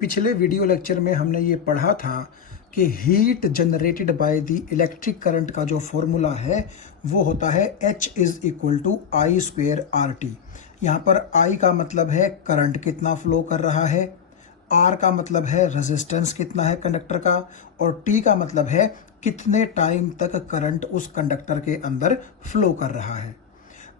पिछले video lecture में हमने ये पढ़ा था कि heat generated by the electric current का जो फॉर्मूला है वो होता है H is equal to I square R T. यहाँ पर I का मतलब है करंट कितना फ्लो कर रहा है, R का मतलब है रेजिस्टेंस कितना है कंडक्टर का, और T का मतलब है कितने टाइम तक करंट उस कंडक्टर के अंदर फ्लो कर रहा है।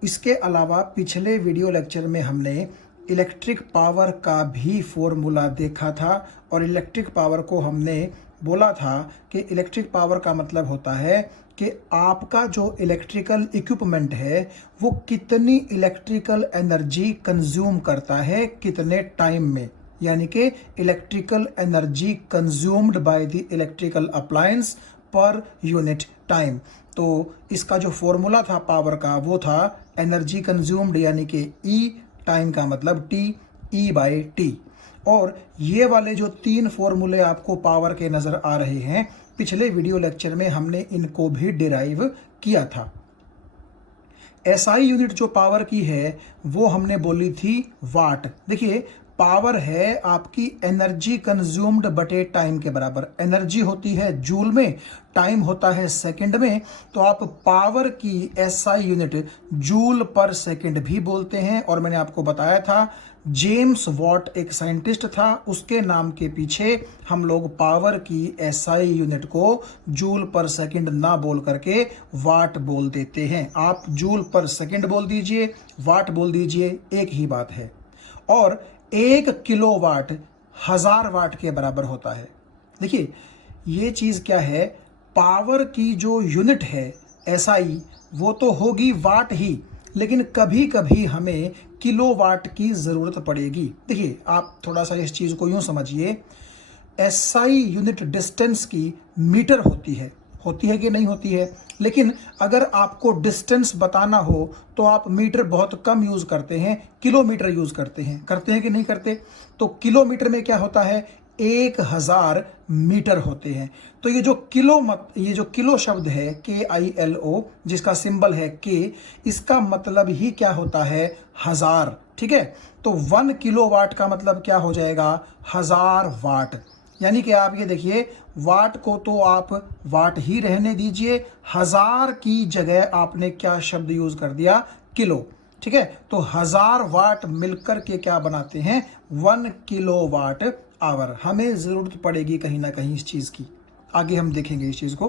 इसके अलावा पिछले वीडियो लेक्चर में हमने इलेक्ट्रिक पावर का भी फॉर्मूला देखा था और इलेक्ट्रिक पावर को हमने बोला था कि इलेक्ट्रिक पावर का मतलब होता है कि आपका जो इलेक्ट्रिकल इक्विपमेंट है वो कितनी इलेक्ट्रिकल एनर्जी कंज्यूम करता है कितने टाइम में, यानी कि electrical energy consumed by the electrical appliance per unit time. तो इसका जो फॉर्मूला था पावर का वो था एनर्जी कंज्यूम्ड यानी कि E, टाइम का मतलब T, E बाई टी। और ये वाले जो तीन फॉर्मूले आपको पावर के नज़र आ रहे हैं पिछले वीडियो लेक्चर में हमने इनको भी डिराइव किया था। SI यूनिट जो पावर की है वो हमने बोली थी वाट। देखिए पावर है आपकी एनर्जी कंज्यूम्ड बटे टाइम के बराबर। एनर्जी होती है जूल में, टाइम होता है सेकंड में, तो आप पावर की SI यूनिट जूल पर सेकंड भी बोलते हैं। और मैंने आपको बताया था जेम्स वॉट एक साइंटिस्ट था, उसके नाम के पीछे हम लोग पावर की SI यूनिट को जूल पर सेकंड ना बोल करके वाट बोल देते हैं। आप जूल पर सेकंड बोल दीजिए, वाट बोल दीजिए, एक ही बात है। और 1 किलोवाट 1000 वाट के बराबर होता है। देखिए ये चीज़ क्या है, पावर की जो यूनिट है SI वो तो होगी वाट ही, लेकिन कभी कभी हमें किलोवाट की ज़रूरत पड़ेगी। देखिए आप थोड़ा सा इस चीज़ को यूँ समझिए, SI यूनिट डिस्टेंस की मीटर होती है कि नहीं होती है, लेकिन अगर आपको डिस्टेंस बताना हो तो आप मीटर बहुत कम यूज़ करते हैं, किलोमीटर यूज़ करते हैं कि नहीं करते। तो किलोमीटर में क्या होता है, 1000 मीटर होते हैं। तो ये जो किलो शब्द है KILO जिसका सिंबल है K, इसका मतलब ही क्या होता है, 1000। ठीक है, तो 1 किलोवाट का मतलब क्या हो जाएगा, 1000 वाट। यानी कि आप ये देखिए वाट को तो आप वाट ही रहने दीजिए, 1000 की जगह आपने क्या शब्द यूज कर दिया, किलो। ठीक है, तो 1000 वाट मिलकर के क्या बनाते हैं, 1 किलोवाट आवर। हमें जरूरत पड़ेगी कहीं ना कहीं इस चीज की, आगे हम देखेंगे इस चीज को।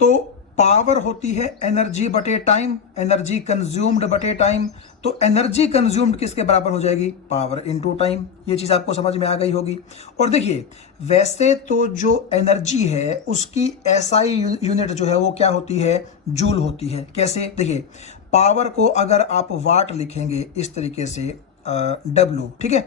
तो पावर होती है एनर्जी बटे टाइम, एनर्जी कंज्यूम्ड बटे टाइम। तो एनर्जी कंज्यूम्ड किसके बराबर हो जाएगी, पावर इनटू टाइम। ये चीज आपको समझ में आ गई होगी। और देखिए वैसे तो जो एनर्जी है उसकी SI यूनिट जो है वो क्या होती है, जूल होती है। कैसे, देखिए पावर को अगर आप वाट लिखेंगे इस तरीके से W, ठीक है,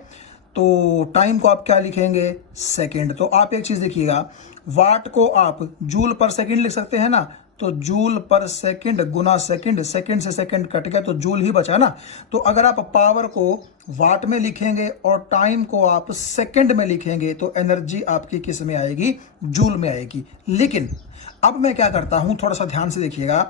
तो टाइम को आप क्या लिखेंगे, सेकेंड। तो आप एक चीज देखिएगा, वाट को आप जूल पर सेकंड लिख सकते हैं ना, तो जूल पर सेकंड गुना सेकंड, सेकंड से सेकंड कट गया तो जूल ही बचा ना। तो अगर आप पावर को वाट में लिखेंगे और टाइम को आप सेकंड में लिखेंगे तो एनर्जी आपकी किस में आएगी, जूल में आएगी। लेकिन अब मैं क्या करता हूं, थोड़ा सा ध्यान से देखिएगा,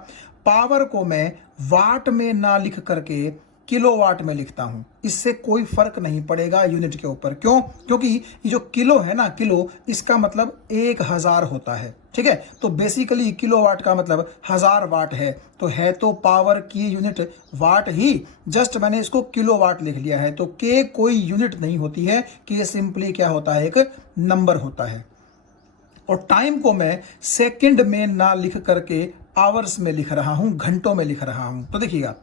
पावर को मैं वाट में ना लिख करके किलोवाट में लिखता हूं। इससे कोई फर्क नहीं पड़ेगा यूनिट के ऊपर। क्यों, क्योंकि ये जो किलो है ना, किलो इसका मतलब 1000 होता है। ठीक है, तो बेसिकली किलोवाट का मतलब 1000 वाट है, तो पावर की यूनिट वाट ही, जस्ट मैंने इसको किलोवाट लिख लिया है। तो के कोई यूनिट नहीं होती है, कि ये सिंपली क्या होता है, एक नंबर होता है। और टाइम को मैं सेकंड में ना लिख करके आवर्स में लिख रहा हूं, घंटों में लिख रहा हूं। तो देखिएगा,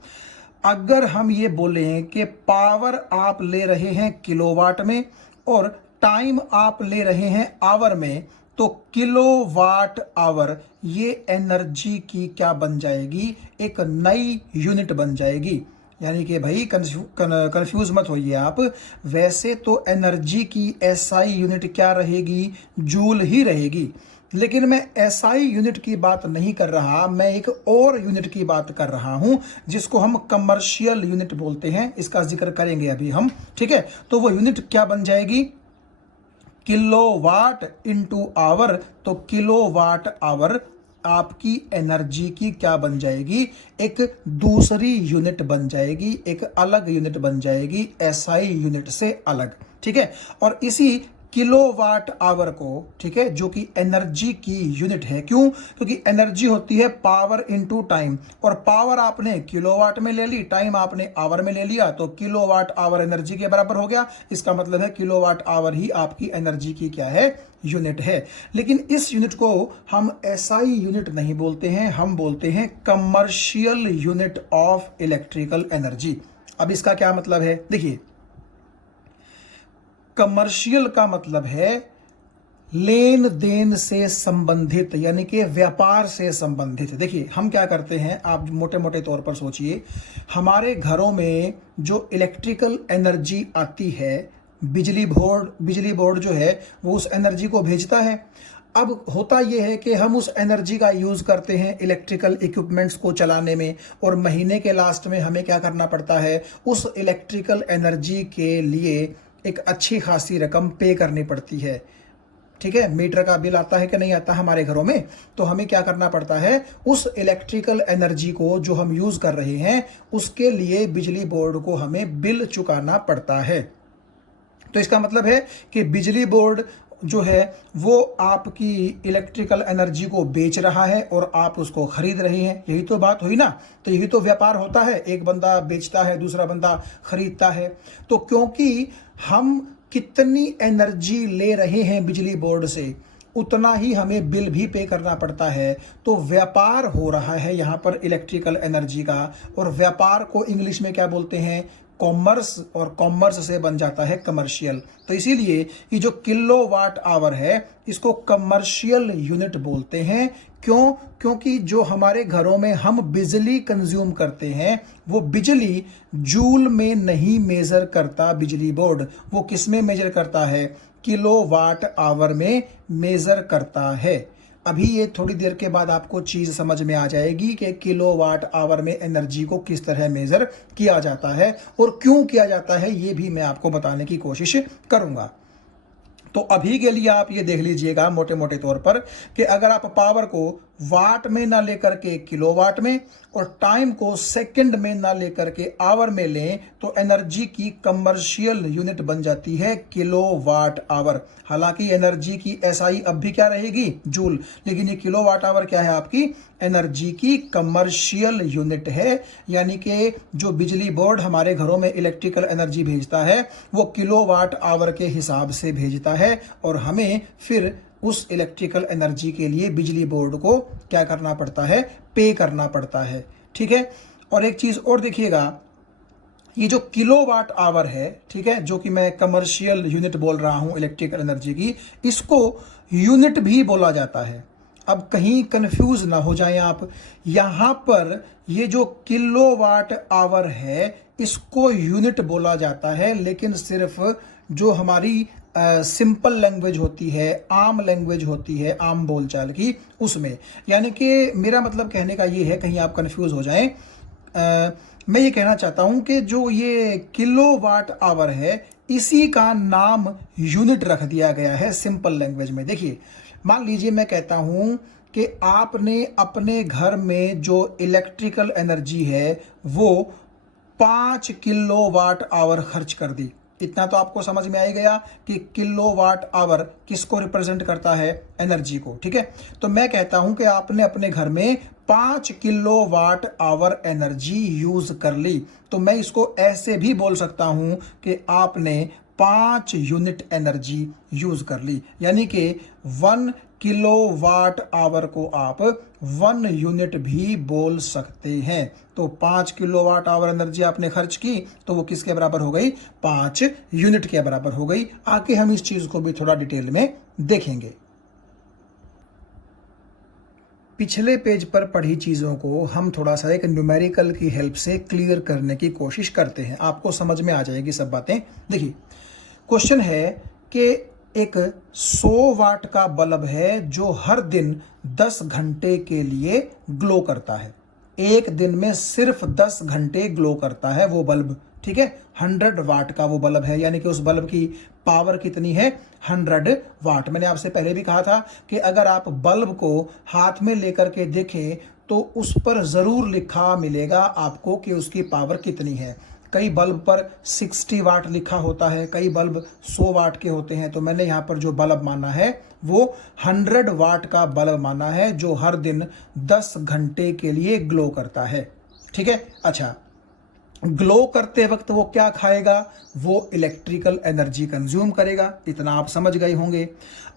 अगर हम ये बोलें कि पावर आप ले रहे हैं किलोवाट में और टाइम आप ले रहे हैं आवर में, तो किलोवाट आवर ये एनर्जी की क्या बन जाएगी, एक नई यूनिट बन जाएगी। यानी कि भाई कंफ्यूज मत होइए आप, वैसे तो एनर्जी की SI यूनिट क्या रहेगी, जूल ही रहेगी। लेकिन मैं SI यूनिट की बात नहीं कर रहा, मैं एक और यूनिट की बात कर रहा हूं जिसको हम कमर्शियल यूनिट बोलते हैं। इसका जिक्र करेंगे अभी हम। ठीक है, तो वो यूनिट क्या बन जाएगी, किलोवाट इनटू आवर। तो किलोवाट आवर आपकी एनर्जी की क्या बन जाएगी, एक दूसरी यूनिट बन जाएगी, एक अलग यूनिट बन जाएगी, एसआई यूनिट से अलग, ठीक है। और इसी किलोवाट आवर को, ठीक है, जो कि एनर्जी की यूनिट है, क्यों, क्योंकि एनर्जी होती है पावर इनटू टाइम, और पावर आपने किलोवाट में ले ली, टाइम आपने आवर में ले लिया, तो किलोवाट आवर एनर्जी के बराबर हो गया। इसका मतलब है किलोवाट आवर ही आपकी एनर्जी की क्या है, यूनिट है। लेकिन इस यूनिट को हम एसआई यूनिट नहीं बोलते हैं, हम बोलते हैं commercial unit of electrical energy. अब इसका क्या मतलब है, देखिए, कमर्शियल का मतलब है लेन देन से संबंधित, यानी कि व्यापार से संबंधित। देखिए हम क्या करते हैं, आप मोटे मोटे तौर पर सोचिए, हमारे घरों में जो इलेक्ट्रिकल एनर्जी आती है, बिजली बोर्ड जो है वो उस एनर्जी को भेजता है। अब होता यह है कि हम उस एनर्जी का यूज़ करते हैं इलेक्ट्रिकल इक्विपमेंट्स को चलाने में, और महीने के लास्ट में हमें क्या करना पड़ता है, उस इलेक्ट्रिकल एनर्जी के लिए एक अच्छी खासी रकम पे करनी पड़ती है, ठीक है। मीटर का बिल आता है कि नहीं आता हमारे घरों में, तो हमें क्या करना पड़ता है, उस इलेक्ट्रिकल एनर्जी को जो हम यूज़ कर रहे हैं उसके लिए बिजली बोर्ड को हमें बिल चुकाना पड़ता है। तो इसका मतलब है कि बिजली बोर्ड जो है वो आपकी इलेक्ट्रिकल एनर्जी को बेच रहा है और आप उसको खरीद रहे हैं। यही तो बात हुई ना, तो यही तो व्यापार होता है, एक बंदा बेचता है, दूसरा बंदा खरीदता है। तो क्योंकि हम कितनी एनर्जी ले रहे हैं बिजली बोर्ड से, उतना ही हमें बिल भी पे करना पड़ता है। तो व्यापार हो रहा है यहाँ पर इलेक्ट्रिकल एनर्जी का, और व्यापार को इंग्लिश में क्या बोलते हैं, कॉमर्स, और कॉमर्स से बन जाता है कमर्शियल। तो इसीलिए ये जो किलोवाट आवर है इसको कमर्शियल यूनिट बोलते हैं। क्यों, क्योंकि जो हमारे घरों में हम बिजली कंज्यूम करते हैं वो बिजली जूल में नहीं मेजर करता बिजली बोर्ड, वो किस में मेजर करता है, किलोवाट आवर में मेजर करता है। अभी ये थोड़ी देर के बाद आपको चीज़ समझ में आ जाएगी कि किलोवाट आवर में एनर्जी को किस तरह मेज़र किया जाता है और क्यों किया जाता है, ये भी मैं आपको बताने की कोशिश करूँगा। तो अभी के लिए आप ये देख लीजिएगा मोटे मोटे तौर पर कि अगर आप पावर को वाट में ना लेकर के किलोवाट में, और टाइम को सेकंड में ना लेकर के आवर में लें, तो एनर्जी की कमर्शियल यूनिट बन जाती है किलोवाट आवर। हालांकि एनर्जी की एसआई अब भी क्या रहेगी, जूल, लेकिन ये किलोवाट आवर क्या है, आपकी एनर्जी की कमर्शियल यूनिट है। यानी कि जो बिजली बोर्ड हमारे घरों में इलेक्ट्रिकल एनर्जी भेजता है वो किलोवाट आवर के हिसाब से भेजता है, और हमें फिर उस इलेक्ट्रिकल एनर्जी के लिए बिजली बोर्ड को क्या करना पड़ता है, पे करना पड़ता है, ठीक है। और एक चीज़ और देखिएगा, ये जो किलोवाट आवर है, ठीक है, जो कि मैं कमर्शियल यूनिट बोल रहा हूं इलेक्ट्रिकल एनर्जी की, इसको यूनिट भी बोला जाता है। अब कहीं कंफ्यूज ना हो जाएं आप, यहां पर ये जो किलोवाट आवर है इसको यूनिट बोला जाता है, लेकिन सिर्फ जो हमारी सिंपल लैंग्वेज होती है, आम लैंग्वेज होती है, आम बोलचाल की, उसमें। यानी कि मेरा मतलब कहने का ये है, कहीं आप कंफ्यूज हो जाएं, मैं ये कहना चाहता हूं कि जो ये किलोवाट आवर है इसी का नाम यूनिट रख दिया गया है सिंपल लैंग्वेज में। देखिए मान लीजिए मैं कहता हूं कि आपने अपने घर में जो इलेक्ट्रिकल एनर्जी है वो 5 किलोवाट आवर खर्च कर दी। इतना तो आपको समझ में आ गया कि किलोवाट आवर किसको रिप्रेजेंट करता है, एनर्जी को, ठीक है। तो मैं कहता हूं कि आपने अपने घर में 5 किलोवाट आवर एनर्जी यूज कर ली, तो मैं इसको ऐसे भी बोल सकता हूं कि आपने 5 यूनिट एनर्जी यूज कर ली। यानी कि 1 किलोवाट आवर को आप 1 यूनिट भी बोल सकते हैं। तो 5 किलोवाट आवर एनर्जी आपने खर्च की तो वो किसके बराबर हो गई, 5 यूनिट के बराबर हो गई। आगे हम इस चीज को भी थोड़ा डिटेल में देखेंगे। पिछले पेज पर पढ़ी चीज़ों को हम थोड़ा सा एक न्यूमेरिकल की हेल्प से क्लियर करने की कोशिश करते हैं, आपको समझ में आ जाएगी सब बातें। देखिए क्वेश्चन है कि एक 100 वाट का बल्ब है जो हर दिन 10 घंटे के लिए ग्लो करता है। एक दिन में सिर्फ 10 घंटे ग्लो करता है वो बल्ब, ठीक है, 100 वाट का वो बल्ब है, यानी कि उस बल्ब की पावर कितनी है, 100 वाट। मैंने आपसे पहले भी कहा था कि अगर आप बल्ब को हाथ में लेकर के देखें तो उस पर ज़रूर लिखा मिलेगा आपको कि उसकी पावर कितनी है। कई बल्ब पर 60 वाट लिखा होता है, कई बल्ब 100 वाट के होते हैं। तो मैंने यहाँ पर जो बल्ब माना है वो 100 वाट का बल्ब माना है, जो हर दिन 10 घंटे के लिए ग्लो करता है। ठीक है, अच्छा, ग्लो करते वक्त वो क्या खाएगा, वो इलेक्ट्रिकल एनर्जी कंज्यूम करेगा। इतना आप समझ गए होंगे।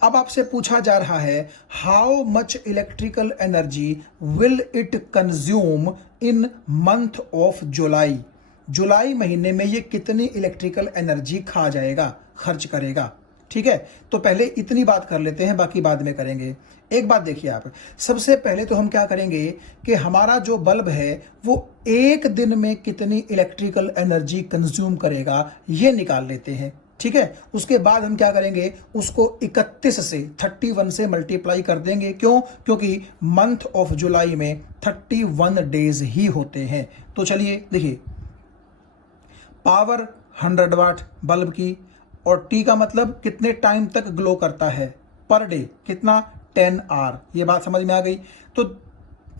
अब आपसे पूछा जा रहा है how much electrical energy will it consume in month of July. जुलाई महीने में ये कितनी इलेक्ट्रिकल एनर्जी खा जाएगा, खर्च करेगा। ठीक है, तो पहले इतनी बात कर लेते हैं, बाकी बाद में करेंगे। एक बात देखिए आप, सबसे पहले तो हम क्या करेंगे कि हमारा जो बल्ब है वो एक दिन में कितनी इलेक्ट्रिकल एनर्जी कंज्यूम करेगा ये निकाल लेते हैं। ठीक है, उसके बाद हम क्या करेंगे, उसको 31 से 31 से मल्टीप्लाई कर देंगे। क्यों? क्योंकि मंथ ऑफ जुलाई में 31 डेज ही होते हैं। तो चलिए देखिए, पावर 100 वाट बल्ब की, और टी का मतलब कितने टाइम तक ग्लो करता है पर डे, कितना, 10 आवर। ये बात समझ में आ गई। तो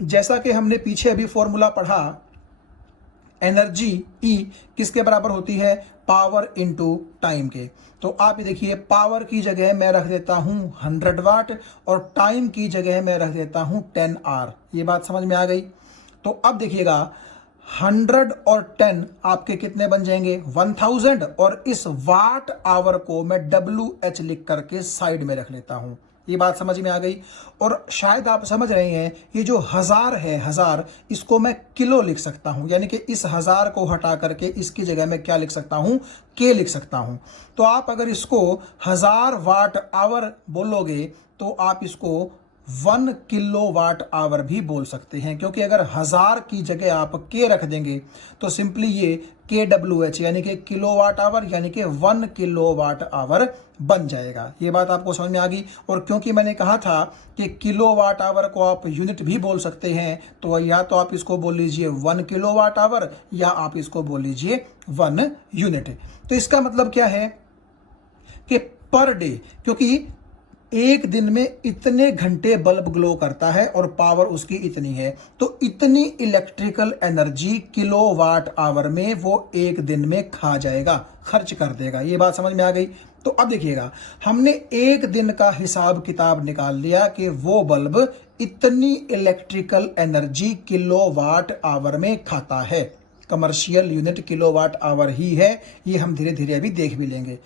जैसा कि हमने पीछे अभी फॉर्मूला पढ़ा, एनर्जी ई किसके बराबर होती है, पावर इनटू टाइम के। तो आप ये देखिए, पावर की जगह मैं रख देता हूं 100 वाट और टाइम की जगह मैं रख देता हूं 10 आवर। ये बात समझ में आ गई। तो अब देखिएगा, 100 और 10 आपके कितने बन जाएंगे, 1000, और इस वाट आवर को मैं WH लिख करके साइड में रख लेता हूं। ये बात समझ में आ गई। और शायद आप समझ रहे हैं, ये जो 1000 है, 1000, इसको मैं किलो लिख सकता हूं, यानी कि इस 1000 को हटा करके इसकी जगह मैं क्या लिख सकता हूं, के लिख सकता हूं। तो आप अगर इसको 1000 वाट आवर बोलोगे तो आप इसको 1 किलो वाट आवर भी बोल सकते हैं, क्योंकि अगर 1000 की जगह आप के रख देंगे तो सिंपली ये KWH यानी कि किलो वाट आवर, यानी कि 1 किलो वाट आवर बन जाएगा। ये बात आपको समझ में आ गई। और क्योंकि मैंने कहा था कि किलो वाट आवर को आप यूनिट भी बोल सकते हैं, तो या तो आप इसको बोल लीजिए 1 किलो वाट आवर, या आप इसको बोल लीजिए 1 यूनिट। तो इसका मतलब क्या है कि पर डे, क्योंकि एक दिन में इतने घंटे बल्ब ग्लो करता है और पावर उसकी इतनी है, तो इतनी electrical energy kilowatt hour में वो एक दिन में खा जाएगा, खर्च कर देगा। ये बात समझ में आ गई। तो अब देखिएगा, हमने एक दिन का हिसाब किताब निकाल लिया कि वो बल्ब इतनी electrical energy kilowatt hour में खाता है। Commercial unit kilowatt hour ही है, ये हम धीरे धीरे अभी देख भी लेंगे।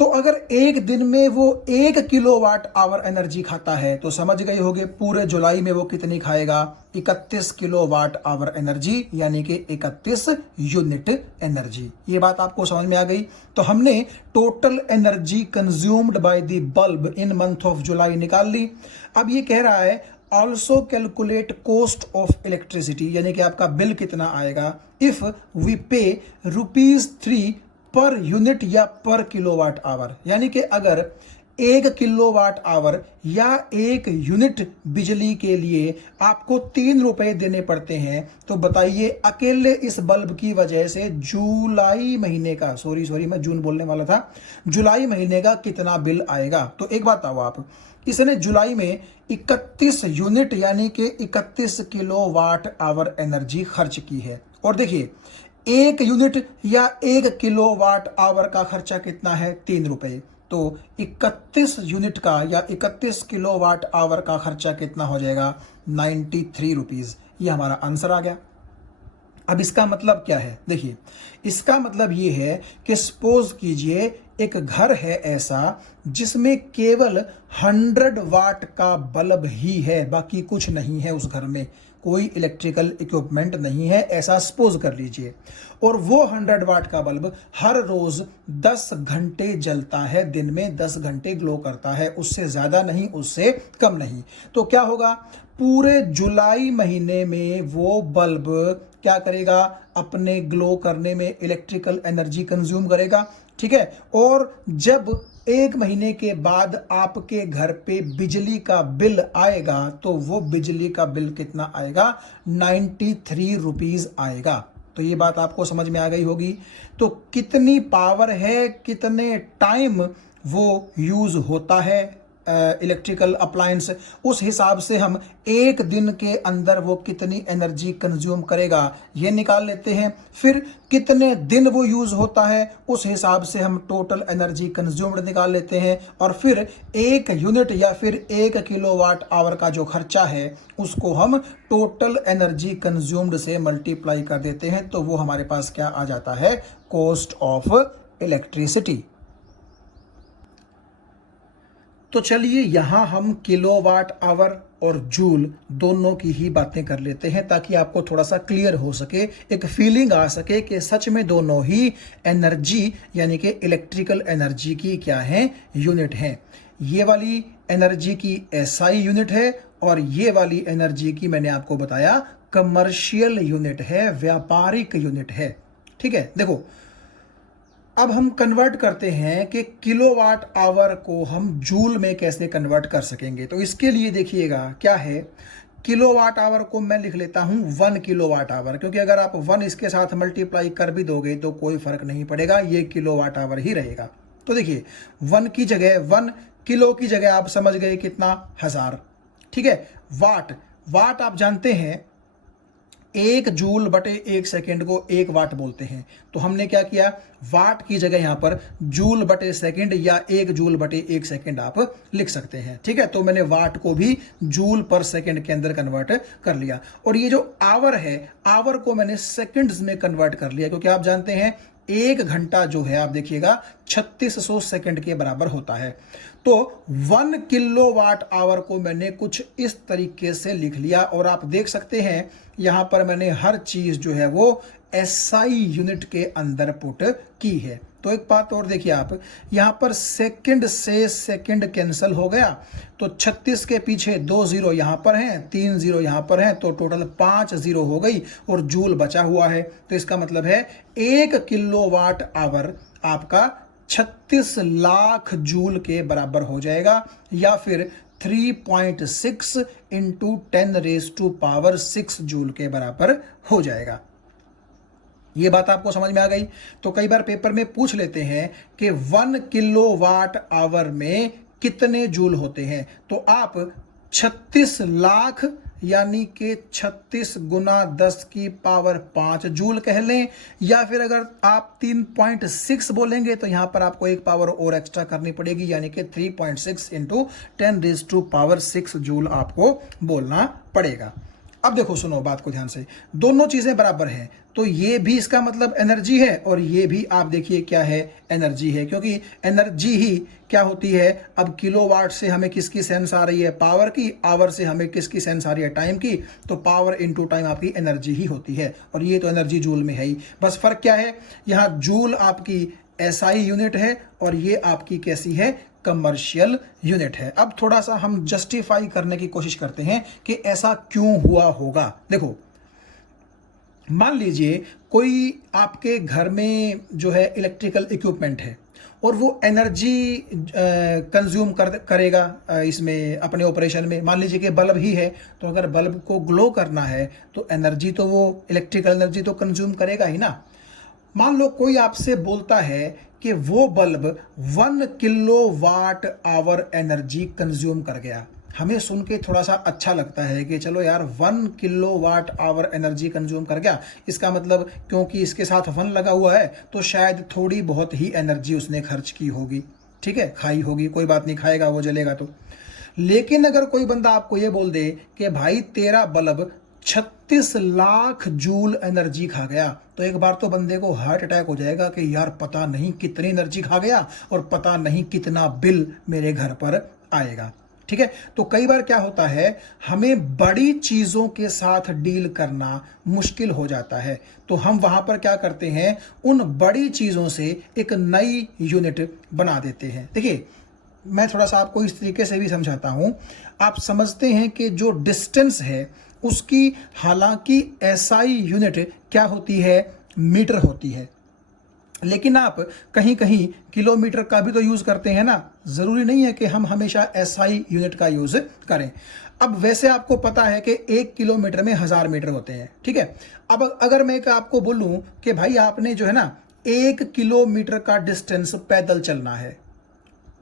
तो अगर एक दिन में वो 1 किलोवाट आवर एनर्जी खाता है, तो समझ गए होंगे पूरे जुलाई में वो कितनी खाएगा, 31 किलोवाट आवर एनर्जी, यानी कि 31 यूनिट एनर्जी। ये बात आपको समझ में आ गई। तो हमने total energy consumed by the bulb in month of जुलाई निकाल ली। अब ये कह रहा है also calculate cost of electricity, यानी कि आपका बिल कितना आएगा इफ वी पे ₹3 पर यूनिट या पर किलोवाट आवर। यानी कि अगर 1 किलोवाट आवर या 1 यूनिट बिजली के लिए आपको 3 रुपए देने पड़ते हैं, तो बताइए अकेले इस बल्ब की वजह से जुलाई महीने का, सॉरी मैं जून बोलने वाला था, जुलाई महीने का कितना बिल आएगा। तो एक बात आओ आप, इसने जुलाई में 31 यूनिट यानी कि 31 किलोवाट आवर एनर्जी खर्च की है। और देखिए, 1 यूनिट या 1 किलोवाट आवर का खर्चा कितना है, 3 रुपए। तो 31 यूनिट का या 31 किलोवाट आवर का खर्चा कितना हो जाएगा, 93 रुपीज। ये हमारा आंसर आ गया। अब इसका मतलब क्या है, देखिए, इसका मतलब ये है कि सपोज कीजिए एक घर है ऐसा जिसमें केवल 100 वाट का बल्ब ही है, बाकी कुछ नहीं है, उस घर में कोई इलेक्ट्रिकल इक्विपमेंट नहीं है, ऐसा सपोज कर लीजिए। और वो 100 वाट का बल्ब हर रोज 10 घंटे जलता है, दिन में 10 घंटे ग्लो करता है, उससे ज्यादा नहीं, उससे कम नहीं। तो क्या होगा, पूरे जुलाई महीने में वो बल्ब क्या करेगा, अपने ग्लो करने में इलेक्ट्रिकल एनर्जी कंज्यूम करेगा। ठीक है, और जब 1 महीने के बाद आपके घर पे बिजली का बिल आएगा, तो वो बिजली का बिल कितना आएगा, 93 रुपीज आएगा। तो तो ये बात आपको समझ में आ गई होगी। तो कितनी पावर है, कितने टाइम वो यूज होता है इलेक्ट्रिकल अप्लायंस, उस हिसाब से हम एक दिन के अंदर वो कितनी एनर्जी कंज्यूम करेगा ये निकाल लेते हैं। फिर कितने दिन वो यूज होता है उस हिसाब से हम टोटल एनर्जी कंज्यूम्ड निकाल लेते हैं। और फिर एक यूनिट या फिर 1 किलोवाट आवर का जो खर्चा है उसको हम टोटल एनर्जी कंज्यूम्ड से मल्टीप्लाई कर देते हैं, तो वो हमारे पास क्या आ जाता है, कॉस्ट ऑफ इलेक्ट्रिसिटी। तो चलिए यहां हम किलोवाट आवर और जूल दोनों की ही बातें कर लेते हैं ताकि आपको थोड़ा सा क्लियर हो सके, एक फीलिंग आ सके कि सच में दोनों ही एनर्जी यानी कि इलेक्ट्रिकल एनर्जी की क्या है, यूनिट है। ये वाली एनर्जी की एसआई यूनिट है और ये वाली एनर्जी की मैंने आपको बताया कमर्शियल यूनिट है, व्यापारिक यूनिट है। ठीक है, देखो अब हम कन्वर्ट करते हैं कि किलोवाट आवर को हम जूल में कैसे कन्वर्ट कर सकेंगे। तो इसके लिए देखिएगा क्या है, किलोवाट आवर को मैं लिख लेता हूं 1 किलोवाट आवर, क्योंकि अगर आप 1 इसके साथ मल्टीप्लाई कर भी दोगे तो कोई फर्क नहीं पड़ेगा, ये किलोवाट आवर ही रहेगा। तो देखिए 1 की जगह 1 किलो की जगह आप समझ गए कितना, 1000। ठीक है, वाट, वाट आप जानते हैं 1 जूल बटे 1 सेकेंड को 1 वाट बोलते हैं। तो हमने क्या किया, वाट की जगह यहां पर जूल बटे सेकेंड या 1 जूल बटे 1 सेकेंड आप लिख सकते हैं। ठीक है, तो मैंने वाट को भी जूल पर सेकेंड के अंदर कन्वर्ट कर लिया। और ये जो आवर है, आवर को मैंने सेकेंड्स में कन्वर्ट कर लिया, क्योंकि आप जानते हैं 1 घंटा जो है आप देखिएगा 3600 सेकेंड के बराबर होता है। तो 1 किलोवाट आवर को मैंने कुछ इस तरीके से लिख लिया और आप देख सकते हैं यहां पर मैंने हर चीज जो है वो एसआई यूनिट के अंदर पुट की है। तो एक बात और देखिए आप, यहां पर सेकंड से सेकंड कैंसिल हो गया, तो 36 के पीछे 2 जीरो यहां पर हैं, 3 जीरो यहां पर हैं, तो टोटल 5 जीरो हो गई और जूल बचा हुआ है। तो इसका मतलब है 1 किलोवाट आवर आपका 36 लाख जूल के बराबर हो जाएगा, या फिर 3.6 इंटू 10⁻⁶ जूल के बराबर हो जाएगा। ये बात आपको समझ में आ गई। तो कई बार पेपर में पूछ लेते हैं कि 1 किलोवाट आवर में कितने जूल होते हैं, तो आप 36 लाख यानी कि 36 गुना 10 की पावर 5 जूल कह लें, या फिर अगर आप 3.6 बोलेंगे तो यहां पर आपको एक पावर और एक्स्ट्रा करनी पड़ेगी, यानी कि 3.6 इंटू 10⁻⁶ जूल आपको बोलना पड़ेगा। अब देखो सुनो बात को ध्यान से, दोनों चीजें बराबर हैं, तो ये भी इसका मतलब एनर्जी है और ये भी आप देखिए क्या है, एनर्जी है, क्योंकि एनर्जी ही क्या होती है। अब किलोवाट से हमें किसकी सेंस आ रही है, पावर की, आवर से हमें किसकी सेंस आ रही है, टाइम की। तो पावर इनटू टाइम आपकी एनर्जी ही होती है, और ये तो एनर्जी जूल में है ही। बस फर्क क्या है, यहाँ जूल आपकी एसआई यूनिट है और ये आपकी कैसी है, कमर्शियल यूनिट है। अब थोड़ा सा हम जस्टिफाई करने की कोशिश करते हैं कि ऐसा क्यों हुआ होगा। देखो मान लीजिए कोई आपके घर में जो है इलेक्ट्रिकल इक्विपमेंट है और वो एनर्जी कंज्यूम करेगा इसमें अपने ऑपरेशन में। मान लीजिए कि बल्ब ही है, तो अगर बल्ब को ग्लो करना है तो एनर्जी तो वो इलेक्ट्रिकल एनर्जी तो कंज्यूम करेगा ही ना। मान लो कोई आपसे बोलता है कि वो bulb 1 kilowatt hour energy consume कर गया। हमें सुन के थोड़ा सा अच्छा लगता है कि चलो यार 1 किलोवाट आवर एनर्जी कंज्यूम कर गया, इसका मतलब क्योंकि इसके साथ 1 लगा हुआ है तो शायद थोड़ी बहुत ही एनर्जी उसने खर्च की होगी। ठीक है, खाई होगी, कोई बात नहीं, खाएगा वो जलेगा तो। लेकिन अगर कोई बंदा आपको ये बोल दे कि भाई तेरा बल्ब 36 लाख जूल एनर्जी खा गया, तो एक बार तो बंदे को हार्ट अटैक हो जाएगा कि यार पता नहीं कितनी एनर्जी खा गया और पता नहीं कितना बिल मेरे घर पर आएगा। ठीक है, तो कई बार क्या होता है, हमें बड़ी चीजों के साथ डील करना मुश्किल हो जाता है, तो हम वहां पर क्या करते हैं, उन बड़ी चीजों से एक नई यूनिट बना देते हैं। देखिए मैं थोड़ा सा आपको इस तरीके से भी समझाता हूं। आप समझते हैं कि जो डिस्टेंस है उसकी हालांकि एसआई यूनिट क्या होती है, मीटर होती है, लेकिन आप कहीं कहीं किलोमीटर का भी तो यूज करते हैं ना। जरूरी नहीं है कि हम हमेशा एसआई यूनिट का यूज करें। अब वैसे आपको पता है कि 1 किलोमीटर में 1000 मीटर होते हैं, ठीक है। अब अगर मैं आपको बोलूं कि भाई आपने जो है ना 1 किलोमीटर का डिस्टेंस पैदल चलना है,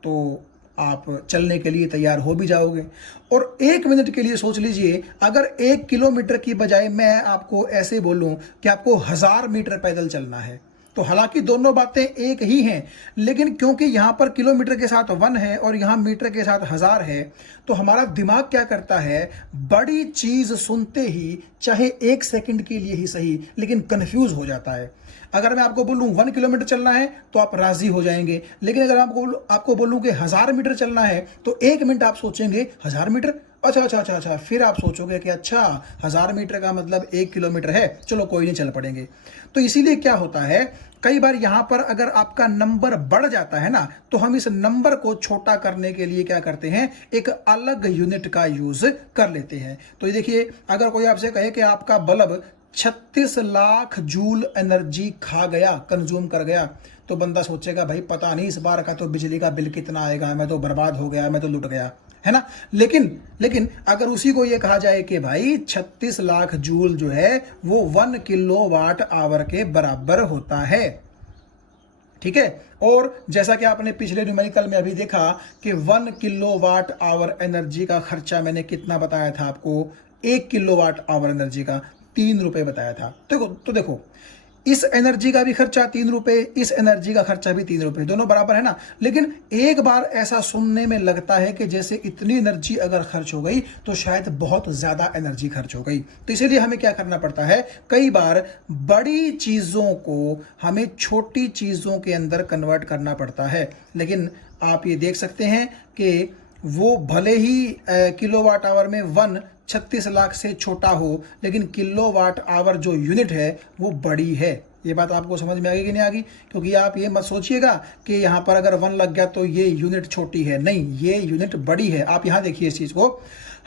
तो आप चलने के लिए तैयार हो भी जाओगे। और 1 मिनट के लिए सोच लीजिए, अगर 1 किलोमीटर की बजाय मैं आपको ऐसे बोलूं कि आपको 1000 मीटर पैदल चलना है, तो हालांकि दोनों बातें एक ही हैं, लेकिन क्योंकि यहां पर किलोमीटर के साथ 1 है और यहां मीटर के साथ 1000 है, तो हमारा दिमाग क्या करता है, बड़ी चीज सुनते ही चाहे 1 सेकंड के लिए ही सही, लेकिन कंफ्यूज हो जाता है। अगर मैं आपको बोलूं 1 किलोमीटर चलना है तो आप राजी हो जाएंगे, लेकिन अगर आपको बोलूं कि 1000 मीटर चलना है तो 1 मिनट आप सोचेंगे 1000 मीटर, अच्छा अच्छा अच्छा अच्छा, फिर आप सोचोगे कि अच्छा 1000 मीटर का मतलब 1 किलोमीटर है, चलो कोई नहीं, चल पड़ेंगे। तो इसीलिए क्या होता है, कई बार यहां पर अगर आपका नंबर बढ़ जाता है ना, तो हम इस नंबर को छोटा करने के लिए क्या करते हैं, एक अलग यूनिट का यूज कर लेते हैं। तो ये देखिए, अगर कोई आपसे कहे कि आपका बल्ब 36 लाख जूल एनर्जी खा गया, कंज्यूम कर गया, तो बंदा सोचेगा भाई पता नहीं इस बार का तो बिजली का बिल कितना आएगा, मैं तो बर्बाद हो गया, मैं तो लुट गया, है ना। लेकिन अगर उसी को ये कहा जाए कि भाई 36 लाख जूल जो है वो 1 किलोवाट आवर के बराबर होता है, ठीक है। और जैसा कि आपने पिछले न्यूमेरिकल में अभी देखा कि 1 किलोवाट आवर एनर्जी का खर्चा मैंने कितना बताया था आपको, 1 किलोवाट आवर एनर्जी का 3 रुपए बताया था। तो देखो इस एनर्जी का भी खर्चा 3 रुपए, इस एनर्जी का खर्चा भी 3 रुपए, दोनों बराबर है ना। लेकिन एक बार ऐसा सुनने में लगता है कि जैसे इतनी एनर्जी अगर खर्च हो गई तो शायद बहुत ज्यादा एनर्जी खर्च हो गई। तो इसीलिए हमें क्या करना पड़ता है, कई बार बड़ी चीजों को हमें छोटी चीजों के अंदर कन्वर्ट करना पड़ता है। लेकिन आप ये देख सकते हैं कि वो भले ही किलोवाट आवर में 36 लाख से छोटा हो, लेकिन किलोवाट आवर जो यूनिट है वो बड़ी है। ये बात आपको समझ में आ गई कि नहीं आ गई? क्योंकि आप ये मत सोचिएगा कि यहाँ पर अगर 1 लग गया तो ये यूनिट छोटी है, नहीं, ये यूनिट बड़ी है। आप यहाँ देखिए इस चीज को,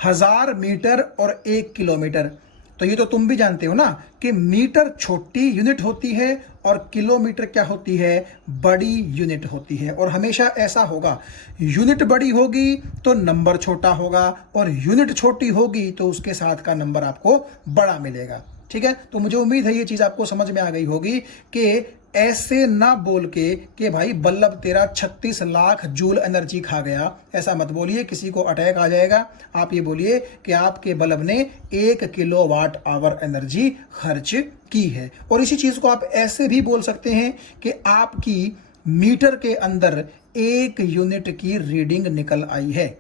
1000 मीटर और 1 किलोमीटर, तो ये तो तुम भी जानते हो ना कि मीटर छोटी यूनिट होती है और किलोमीटर क्या होती है, बड़ी यूनिट होती है। और हमेशा ऐसा होगा, यूनिट बड़ी होगी तो नंबर छोटा होगा, और यूनिट छोटी होगी तो उसके साथ का नंबर आपको बड़ा मिलेगा, ठीक है। तो मुझे उम्मीद है ये चीज आपको समझ में आ गई होगी कि ऐसे ना बोल के कि भाई बल्ब तेरा 36 लाख जूल एनर्जी खा गया, ऐसा मत बोलिए, किसी को अटैक आ जाएगा। आप ये बोलिए कि आपके बल्ब ने 1 किलोवाट आवर एनर्जी खर्च की है। और इसी चीज को आप ऐसे भी बोल सकते हैं कि आपकी मीटर के अंदर 1 यूनिट की रीडिंग निकल आई है।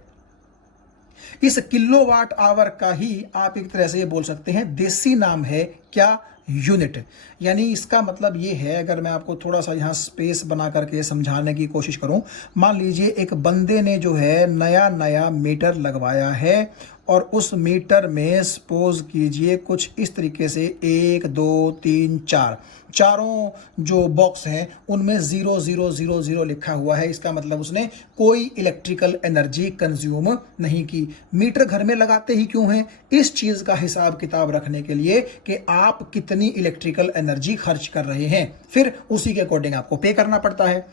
इस किलोवाट आवर का ही आप एक तरह से ये बोल सकते हैं देसी नाम है क्या, यूनिट। यानी इसका मतलब ये है, अगर मैं आपको थोड़ा सा यहां स्पेस बना करके समझाने की कोशिश करूं, मान लीजिए एक बंदे ने जो है नया मीटर लगवाया है, और उस मीटर में सपोज कीजिए कुछ इस तरीके से 1 2 3 4 चारों जो बॉक्स हैं उनमें 0000 लिखा हुआ है। इसका मतलब उसने कोई इलेक्ट्रिकल एनर्जी कंज्यूम नहीं की। मीटर घर में लगाते ही क्यों है, इस चीज का हिसाब किताब रखने के लिए कि आप कितनी इलेक्ट्रिकल एनर्जी खर्च कर रहे हैं, फिर उसी के अकॉर्डिंग आपको पे करना पड़ता है।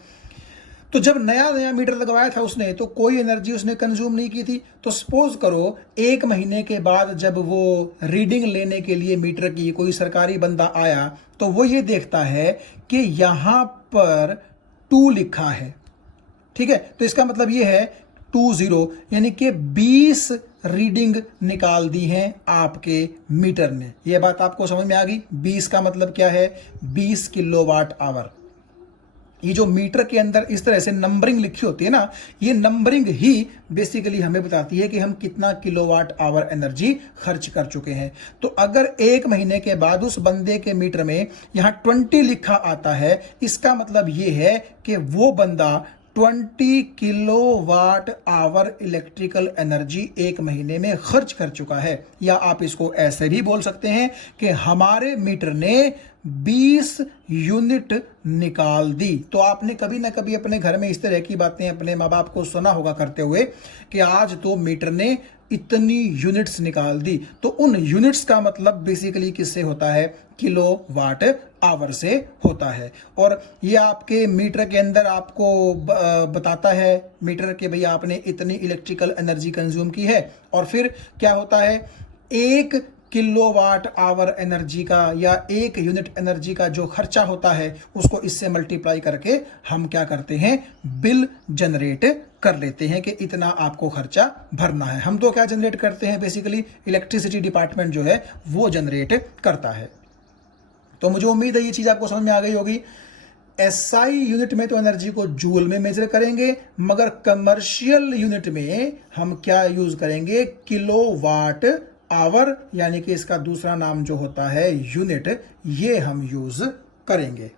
तो जब नया मीटर लगवाया था उसने, तो कोई एनर्जी उसने कंज्यूम नहीं की थी। तो सपोज करो 1 महीने के बाद जब वो रीडिंग लेने के लिए मीटर की कोई सरकारी बंदा आया, तो वो ये देखता है कि यहां पर 2 लिखा है, ठीक है। तो इसका मतलब ये है 20, यानी कि 20 रीडिंग निकाल दी हैं आपके मीटर ने। ये बात आपको समझ में आ गई? 20 का मतलब क्या है, 20 किलोवाट आवर। ये जो मीटर के अंदर इस तरह से नंबरिंग लिखी होती है ना, ये नंबरिंग ही बेसिकली हमें बताती है कि हम कितना किलोवाट आवर एनर्जी खर्च कर चुके हैं। तो अगर 1 महीने के बाद उस बंदे के मीटर में यहां 20 लिखा आता है, इसका मतलब ये है कि वो बंदा 20 किलोवाट आवर इलेक्ट्रिकल एनर्जी 1 महीने में खर्च कर चुका है। या आप इसको ऐसे भी बोल सकते हैं कि हमारे मीटर ने 20 यूनिट निकाल दी। तो आपने कभी ना कभी अपने घर में इस तरह की बातें अपने माँ बाप को सुना होगा करते हुए कि आज तो मीटर ने इतनी यूनिट्स निकाल दी। तो उन यूनिट्स का मतलब बेसिकली किससे होता है, किलोवाट आवर से होता है। और ये आपके मीटर के अंदर आपको बताता है मीटर के भैया आपने इतनी इलेक्ट्रिकल एनर्जी कंज्यूम की है। और फिर क्या होता है, 1 किलोवाट आवर एनर्जी का या 1 यूनिट एनर्जी का जो खर्चा होता है उसको इससे मल्टीप्लाई करके हम क्या करते हैं, बिल जनरेट कर लेते हैं कि इतना आपको खर्चा भरना है। हम तो क्या जनरेट करते हैं, बेसिकली इलेक्ट्रिसिटी डिपार्टमेंट जो है वो जनरेट करता है। तो मुझे उम्मीद है ये चीज आपको समझ में आ गई होगी। एसआई यूनिट में तो एनर्जी को जूल में मेजर करेंगे, मगर कमर्शियल यूनिट में हम क्या यूज करेंगे, किलोवाट आवर, यानी कि इसका दूसरा नाम जो होता है यूनिट, ये हम यूज करेंगे।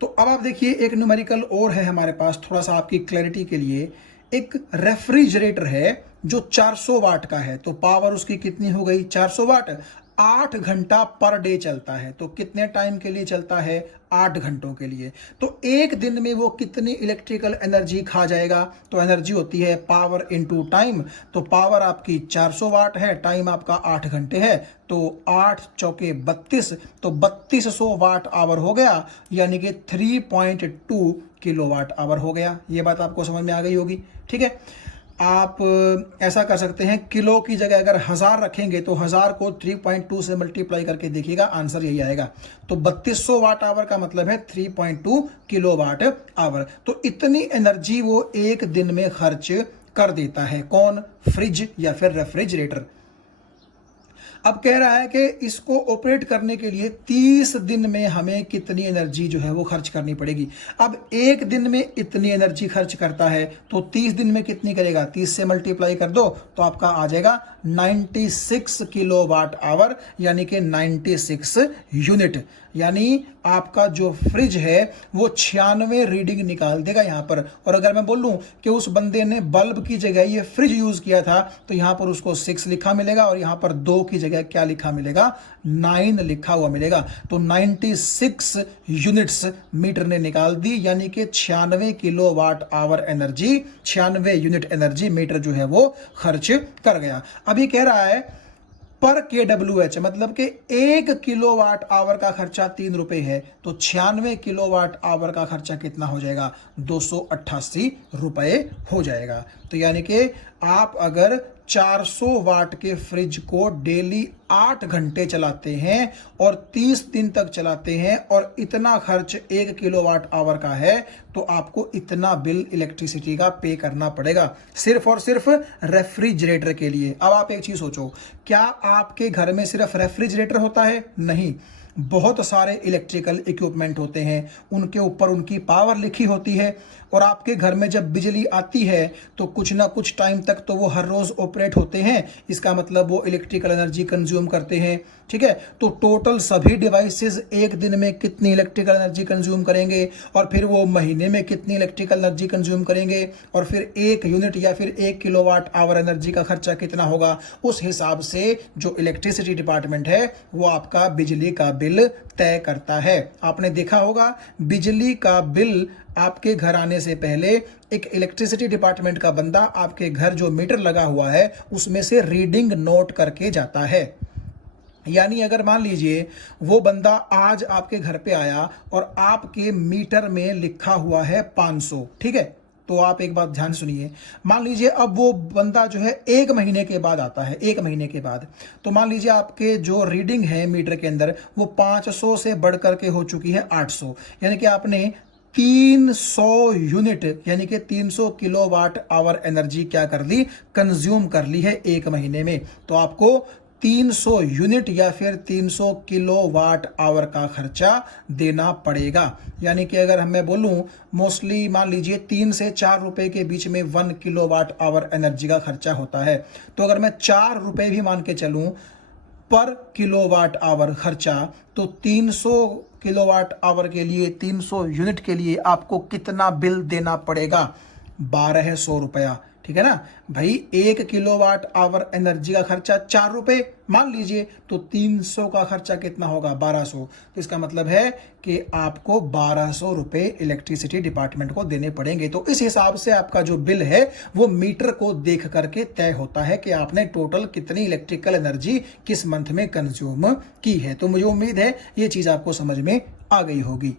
तो अब आप देखिए एक न्यूमेरिकल और है हमारे पास, थोड़ा सा आपकी क्लैरिटी के लिए। एक रेफ्रिजरेटर है जो 400 वाट का है, तो पावर उसकी कितनी हो गई, 400 वाट। 8 घंटा पर डे चलता है, तो कितने टाइम के लिए चलता है, 8 घंटों के लिए। तो एक दिन में वो कितनी इलेक्ट्रिकल एनर्जी खा जाएगा, तो एनर्जी होती है पावर इनटू टाइम। तो पावर आपकी 400 वाट है, टाइम आपका 8 घंटे है, तो 8 चौके 32, तो 3200 वाट आवर हो गया, यानी कि 3.2 किलोवाट आवर हो गया। ये बात आपको समझ में आ गई होगी, ठीक है। आप ऐसा कर सकते हैं, किलो की जगह अगर 1000 रखेंगे तो 1000 को 3.2 से मल्टीप्लाई करके देखिएगा, आंसर यही आएगा। तो 3200 वाट आवर का मतलब है 3.2 किलोवाट आवर। तो इतनी एनर्जी वो एक दिन में खर्च कर देता है। कौन, फ्रिज या फिर रेफ्रिजरेटर। अब कह रहा है कि इसको ऑपरेट करने के लिए 30 दिन में हमें कितनी एनर्जी जो है वो खर्च करनी पड़ेगी। अब एक दिन में इतनी एनर्जी खर्च करता है तो 30 दिन में कितनी करेगा, 30 से मल्टीप्लाई कर दो तो आपका आ जाएगा 96 किलोवाट आवर, यानी कि 96 यूनिट। यानी आपका जो फ्रिज है वो 96 रीडिंग निकाल देगा यहाँ पर। और अगर मैं बोलूं कि उस बंदे ने बल्ब की जगह ये फ्रिज यूज किया था तो यहाँ पर उसको 6 लिखा मिलेगा, और यहाँ पर 2 की जगह क्या लिखा मिलेगा, 9 लिखा हुआ मिलेगा। तो 96 यूनिट्स मीटर ने निकाल दी, यानी कि 96 kilowatt hour energy, 96 unit energy meter जो है वो खर्च कर गया। अभी कह रहा है पर KWH, मतलब कि 1 किलोवाट आवर का खर्चा 3 रुपए है, तो 96 किलोवाट आवर का खर्चा कितना हो जाएगा, 288 रुपए हो जाएगा। तो यानी कि आप अगर 400 वाट के फ्रिज को डेली 8 घंटे चलाते हैं और 30 दिन तक चलाते हैं और इतना खर्च 1 किलोवाट आवर का है, तो आपको इतना बिल इलेक्ट्रिसिटी का पे करना पड़ेगा, सिर्फ और सिर्फ रेफ्रिजरेटर के लिए। अब आप एक चीज सोचो, क्या आपके घर में सिर्फ रेफ्रिजरेटर होता है? नहीं, बहुत सारे इलेक्ट्रिकल इक्विपमेंट होते हैं, उनके ऊपर उनकी पावर लिखी होती है। और आपके घर में जब बिजली आती है तो कुछ ना कुछ टाइम तक तो वो हर रोज ऑपरेट होते हैं, इसका मतलब वो इलेक्ट्रिकल एनर्जी कंज्यूम करते हैं, ठीक है। तो टोटल सभी डिवाइसेस एक दिन में कितनी इलेक्ट्रिकल एनर्जी कंज्यूम करेंगे, और फिर वो महीने में कितनी इलेक्ट्रिकल एनर्जी कंज्यूम करेंगे, और फिर 1 यूनिट या फिर 1 किलोवाट आवर एनर्जी का खर्चा कितना होगा, उस हिसाब से जो इलेक्ट्रिसिटी डिपार्टमेंट है वो आपका बिजली का बिल तय करता है। आपने देखा होगा बिजली का बिल आपके घर आने से पहले एक इलेक्ट्रिसिटी डिपार्टमेंट का बंदा आपके घर जो मीटर लगा हुआ है उसमें से रीडिंग नोट करके जाता है। यानी अगर मान लीजिए वो बंदा आज आपके घर पे आया और आपके मीटर में लिखा हुआ है 500, ठीक है, तो आप एक बात ध्यान सुनिए। मान लीजिए अब वो बंदा जो है 1 महीने के बाद आता है, 1 महीने के बाद, तो मान लीजिए आपके जो रीडिंग है मीटर के अंदर वो 500 से बढ़ करके हो चुकी है 800, यानी कि आपने 300 यूनिट यानी कि 300 किलोवाट आवर एनर्जी क्या कर ली, कंज्यूम कर ली है 1 महीने में। तो आपको 300 यूनिट या फिर 300 किलोवाट आवर का खर्चा देना पड़ेगा। यानी कि अगर मैं बोलूं मोस्टली मान लीजिए 3 से 4 रुपए के बीच में 1 किलोवाट आवर एनर्जी का खर्चा होता है, तो अगर मैं 4 रुपए भी मान के चलूं पर किलोवाट आवर खर्चा, तो 300 किलोवाट आवर के लिए, 300 यूनिट के लिए आपको कितना बिल देना पड़ेगा, 1200 रुपया, ठीक है ना भाई। 1 किलोवाट आवर एनर्जी का खर्चा 4 रुपए मान लीजिए, तो 300 का खर्चा कितना होगा 1200। तो इसका मतलब है कि आपको 1200 रुपए इलेक्ट्रिसिटी डिपार्टमेंट को देने पड़ेंगे। तो इस हिसाब से आपका जो बिल है वो मीटर को देख करके तय होता है कि आपने टोटल कितनी इलेक्ट्रिकल एनर्जी किस मंथ में कंज्यूम की है। तो मुझे उम्मीद है ये चीज आपको समझ में आ गई होगी।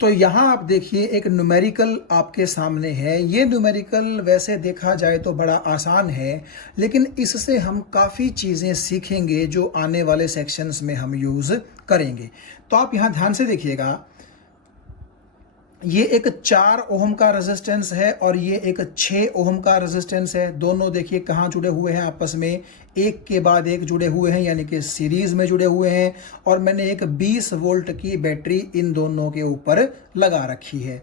तो यहां आप देखिए एक न्यूमेरिकल आपके सामने है। ये न्यूमेरिकल वैसे देखा जाए तो बड़ा आसान है, लेकिन इससे हम काफ़ी चीज़ें सीखेंगे जो आने वाले सेक्शंस में हम यूज़ करेंगे। तो आप यहां ध्यान से देखिएगा, ये एक 4 ओम का रेजिस्टेंस है और ये एक 6 ओम का रेजिस्टेंस है। दोनों देखिए कहाँ जुड़े हुए हैं आपस में, एक के बाद एक जुड़े हुए हैं, यानी कि सीरीज में जुड़े हुए हैं। और मैंने एक 20 वोल्ट की बैटरी इन दोनों के ऊपर लगा रखी है।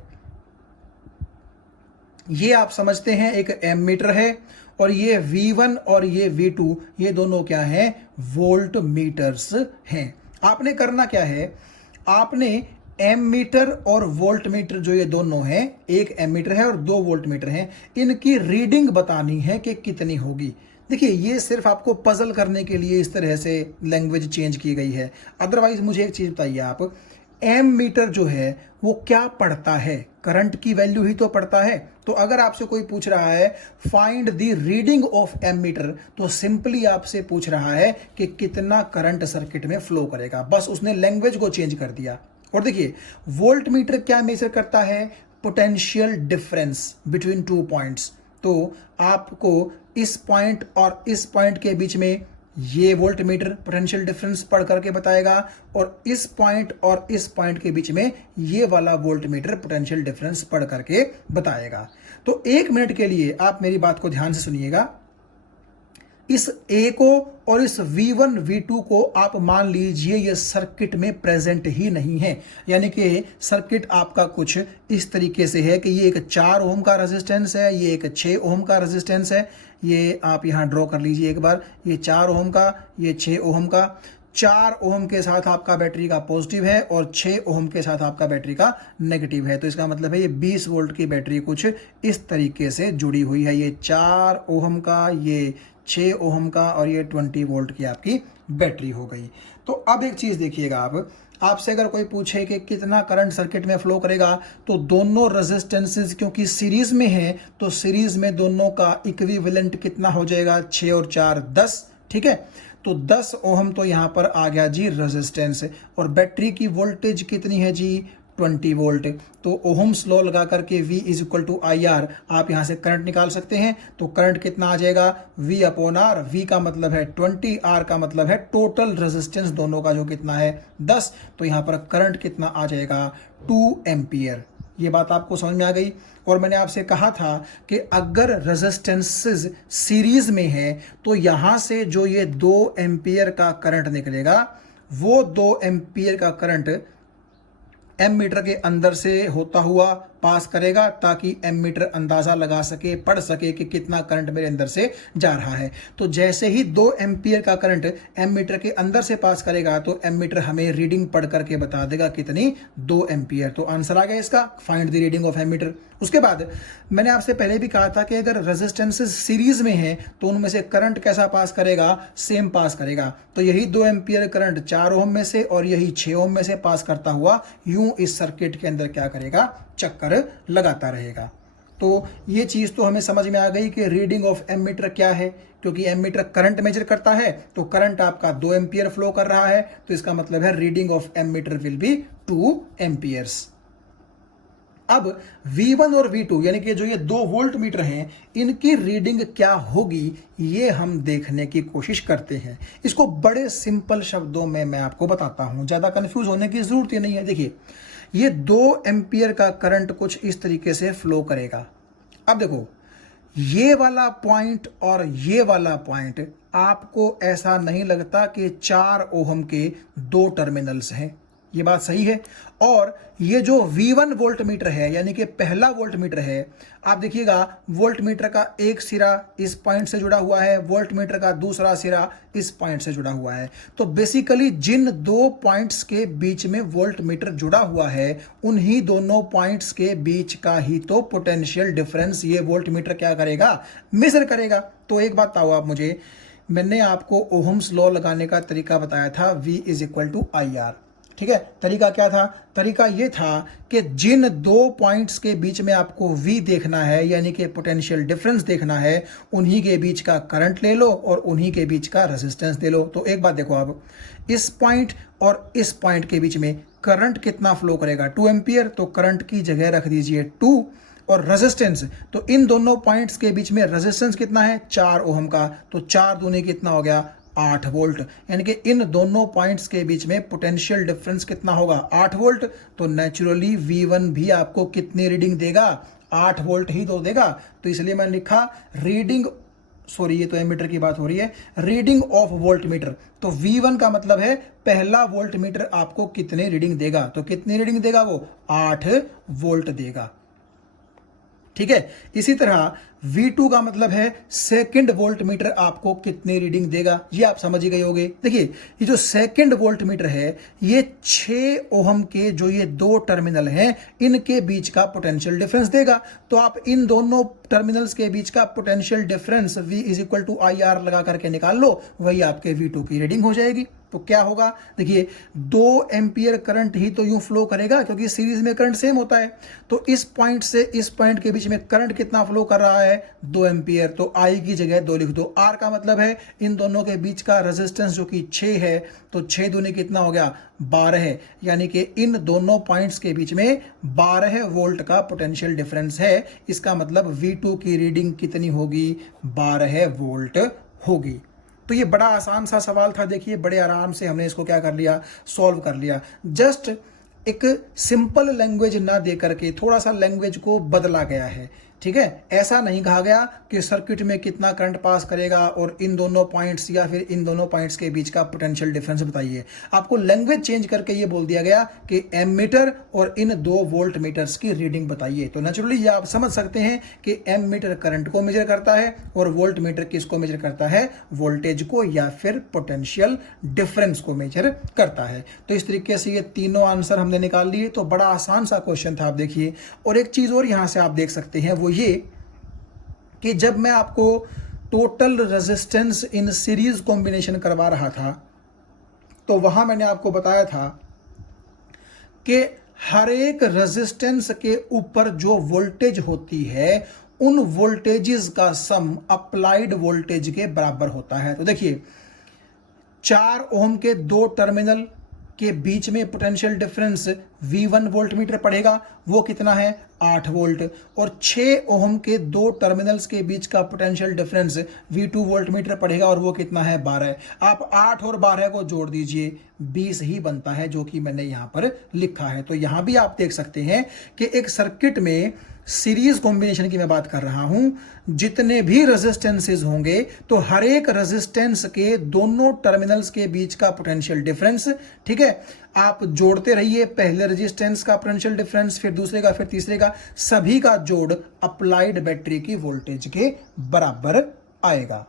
ये आप समझते हैं एक एमीटर है, और ये V1 और ये V2 ये दोनों क्या हैं, वोल्ट मीटर्स हैं। आपने करना क्या है, आपने एमीटर और वोल्ट मीटर जो ये दोनों हैं, एक एमीटर है और 2 वोल्ट मीटर हैं, इनकी रीडिंग बतानी है कि कितनी होगी। देखिए ये सिर्फ आपको पजल करने के लिए इस तरह से लैंग्वेज चेंज की गई है। अदरवाइज मुझे एक चीज बताइए आप, एम मीटर जो है वो क्या पढ़ता है, करंट की वैल्यू ही तो पढ़ता है। तो अगर आपसे कोई पूछ रहा है find the reading of ammeter, तो सिंपली आपसे पूछ रहा है कि कितना करंट सर्किट में फ्लो करेगा। बस उसने लैंग्वेज को चेंज कर दिया। और देखिए वोल्ट मीटर क्या मेजर करता है, पोटेंशियल डिफरेंस बिटवीन 2 पॉइंट्स। तो आपको इस पॉइंट और इस पॉइंट के बीच में ये वोल्ट मीटर पोटेंशियल डिफरेंस पढ़ करके बताएगा, और इस पॉइंट और इस पॉइंट के बीच में ये वाला वोल्ट मीटर पोटेंशियल डिफरेंस पढ़ करके बताएगा। तो 1 मिनट के लिए आप मेरी बात को ध्यान से सुनिएगा। इस A को और इस V1 V2 को आप मान लीजिए ये सर्किट में प्रेजेंट ही नहीं है, यानी कि सर्किट आपका कुछ इस तरीके से है कि ये एक 4 ओम का रेजिस्टेंस है, ये एक 6 ओम का रेजिस्टेंस है। ये आप यहाँ ड्रॉ कर लीजिए एक बार, ये 4 ओम का, ये 6 ओम का। 4 ओम के साथ आपका बैटरी का पॉजिटिव है और 6 ओम के साथ आपका बैटरी का नेगेटिव है। तो इसका मतलब है ये 20 वोल्ट की बैटरी कुछ इस तरीके से जुड़ी हुई है। ये 4 ओम का, ये 6 ओम का, और ये 20 वोल्ट की आपकी बैटरी हो गई। तो अब एक चीज देखिएगा, आप आपसे अगर कोई पूछे कि कितना करंट सर्किट में फ्लो करेगा, तो दोनों रेजिस्टेंसेस क्योंकि सीरीज में है, तो सीरीज में दोनों का इक्विवेलेंट कितना हो जाएगा, 6 और 4 10, ठीक है। तो 10 ओम तो यहां पर आ गया जी रेजिस्टेंस, और बैटरी की वोल्टेज कितनी है जी 20 वोल्ट। तो ओहम्स लॉ लगा करके V is equal to IR आप यहां से करंट निकाल सकते हैं। तो करंट कितना आ जाएगा, V अपॉन R। V का मतलब है 20, R का मतलब है टोटल रेजिस्टेंस दोनों का जो कितना है 10। तो यहां पर करंट कितना आ जाएगा 2 एम्पियर। ये बात आपको समझ में आ गई। और मैंने आपसे कहा था कि अगर रेजिस्टेंसेस सीरीज में है तो यहां से जो ये 2 एम्पियर का करंट निकलेगा, वो 2 एम्पियर का करंट एम मीटर के अंदर से होता हुआ पास करेगा, ताकि एम मीटर अंदाजा लगा सके, पढ़ सके कि कितना करंट मेरे अंदर से जा रहा है। तो जैसे ही 2 एम्पियर का करंट एम मीटर के अंदर से पास करेगा, तो एम मीटर हमें रीडिंग पढ़ करके बता देगा कितनी, 2 एम्पियर। तो आंसर आ गया इसका, find the reading of ammeter. उसके बाद मैंने आपसे पहले भी कहा था कि अगर रेजिस्टेंसेस सीरीज में है तो उनमें से करंट कैसा पास करेगा, सेम पास करेगा। तो यही 2 एम्पियर करंट 4 ओम में से और यही 6 ओम में से पास करता हुआ यूं इस सर्किट के अंदर क्या करेगा, चक्कर लगाता रहेगा। तो ये चीज तो हमें समझ में आ गई कि रीडिंग ऑफ एम मीटर क्या है। क्योंकि एम मीटर करंट मेजर करता है, तो करंट आपका 2 एम्पियर फ्लो कर रहा है, तो इसका मतलब है reading of ammeter will be 2 amperes. अब V1 और V2 यानी कि जो ये 2 वोल्ट मीटर हैं, इनकी रीडिंग क्या होगी ये हम देखने की कोशिश करते हैं। इसको बड़े सिंपल शब्दों में मैं आपको बताता हूं, ज्यादा कंफ्यूज होने की जरूरत ही नहीं है। देखिए ये 2 एम्पियर का करंट कुछ इस तरीके से फ्लो करेगा। अब देखो ये वाला पॉइंट और ये वाला पॉइंट, आपको ऐसा नहीं लगता कि 4 ओम के 2 टर्मिनल्स हैं? ये बात सही है। और ये जो V1 वोल्ट मीटर है, यानी कि पहला वोल्ट मीटर है, आप देखिएगा वोल्ट मीटर का एक सिरा इस पॉइंट से जुड़ा हुआ है, वोल्ट मीटर का दूसरा सिरा इस पॉइंट से जुड़ा हुआ है। तो बेसिकली जिन दो पॉइंट्स के बीच में वोल्ट मीटर जुड़ा हुआ है, उन्हीं दोनों पॉइंट्स के बीच का ही तो पोटेंशियल डिफरेंस ये वोल्ट मीटर क्या करेगा, मेजर करेगा। तो एक बात बताओ आप मुझे, मैंने आपको ओहम्स लॉ लगाने का तरीका बताया था, V is equal to IR। ठीक है, तरीका क्या था? तरीका ये था कि जिन दो पॉइंट्स के बीच में आपको V देखना है, यानी कि पोटेंशियल डिफरेंस देखना है, उन्हीं के बीच का करंट ले लो और उन्हीं के बीच का रेजिस्टेंस ले लो। तो एक बात देखो आप, इस पॉइंट और इस पॉइंट के बीच में करंट कितना फ्लो करेगा? 2 एम्पियर। तो करंट की जगह रख दीजिए 2, और रेजिस्टेंस, तो इन दोनों पॉइंट्स के बीच में रेजिस्टेंस कितना है? 4 ओम का। तो 4 दूनी कितना हो गया? 8 वोल्ट। यानी कि इन दोनों पॉइंट्स के बीच में पोटेंशियल डिफरेंस कितना होगा? 8 वोल्ट। तो नेचुरली V1 भी आपको कितनी रीडिंग देगा? 8 वोल्ट ही तो देगा। तो इसलिए मैंने लिखा रीडिंग, सॉरी ये तो एमीटर की बात हो रही है, रीडिंग ऑफ वोल्ट मीटर। तो V1 का मतलब है पहला वोल्ट मीटर आपको कितने रीडिंग देगा? तो कितनी रीडिंग देगा वो? 8 वोल्ट देगा। ठीक है, इसी तरह V2 का मतलब है सेकंड वोल्ट मीटर आपको कितनी रीडिंग देगा, ये आप समझ ही गए होंगे। देखिए ये जो सेकंड वोल्ट मीटर है, ये 6 ओहम के जो ये दो टर्मिनल हैं, इनके बीच का पोटेंशियल डिफरेंस देगा। तो आप इन दोनों टर्मिनल्स के बीच का potential difference V is equal to IR लगा करके निकाल लो, वही आपके V2 की रीडिंग हो जाएगी। तो क्या होगा? देखिए 2 एम्पियर करंट ही तो यूं फ्लो करेगा, क्योंकि सीरीज में करंट सेम होता है। तो इस पॉइंट से इस पॉइंट के बीच में करंट कितना फ्लो कर रहा है? 2 एम्पियर। तो I की जगह 2 लिख दो। R का मतलब है इन दोनों के बीच का रेजिस्टेंस जो कि 6 है, तो 6 दूनी कितना हो गया? 12 है। यानी कि इन दोनों पॉइंट्स के बीच में 12 वोल्ट का पोटेंशियल डिफरेंस है। इसका मतलब V2 की रीडिंग कितनी होगी? 12 वोल्ट होगी। तो ये बड़ा आसान सा सवाल था। देखिए बड़े आराम से हमने इसको क्या कर लिया, सॉल्व कर लिया। जस्ट एक सिंपल लैंग्वेज ना दे करके थोड़ा सा लैंग्वेज को बदला गया है। ठीक है, ऐसा नहीं कहा गया कि सर्किट में कितना करंट पास करेगा और इन दोनों पॉइंट्स या फिर इन दोनों पॉइंट्स के बीच का पोटेंशियल डिफरेंस बताइए। आपको लैंग्वेज चेंज करके ये बोल दिया गया कि एमीटर और इन 2 वोल्ट मीटर्स की रीडिंग बताइए। तो नेचुरली ये आप समझ सकते हैं कि एमीटर करंट को मेजर करता है और वोल्ट मीटर किसको मेजर करता है? वोल्टेज को या फिर पोटेंशियल डिफरेंस को मेजर करता है। तो इस तरीके से ये तीनों आंसर हमने निकाल लिए। तो बड़ा आसान सा क्वेश्चन था, आप देखिए। और एक चीज और यहां से आप देख सकते हैं, वो ये कि जब मैं आपको total resistance in series combination करवा रहा था, तो वहां मैंने आपको बताया था कि हर एक रेजिस्टेंस के ऊपर जो वोल्टेज होती है, उन वोल्टेजेस का सम अप्लाइड वोल्टेज के बराबर होता है। तो देखिए 4 ओम के 2 टर्मिनल के बीच में potential difference V1 volt meter पड़ेगा, वो कितना है? 8 वोल्ट। और 6 ओम के 2 टर्मिनल्स के बीच का potential difference V2 volt meter पड़ेगा, और वो कितना है? 12। आप 8 और 12 को जोड़ दीजिए, 20 ही बनता है, जो कि मैंने यहां पर लिखा है। तो यहां भी आप देख सकते हैं कि एक सर्किट में सीरीज कॉम्बिनेशन की मैं बात कर रहा हूं, जितने भी रेजिस्टेंसेस होंगे, तो हर एक रेजिस्टेंस के दोनों टर्मिनल्स के बीच का पोटेंशियल डिफरेंस, ठीक है, आप जोड़ते रहिए। पहले रेजिस्टेंस का पोटेंशियल डिफरेंस, फिर दूसरे का, फिर तीसरे का, सभी का जोड़ अप्लाइड बैटरी की वोल्टेज के बराबर आएगा।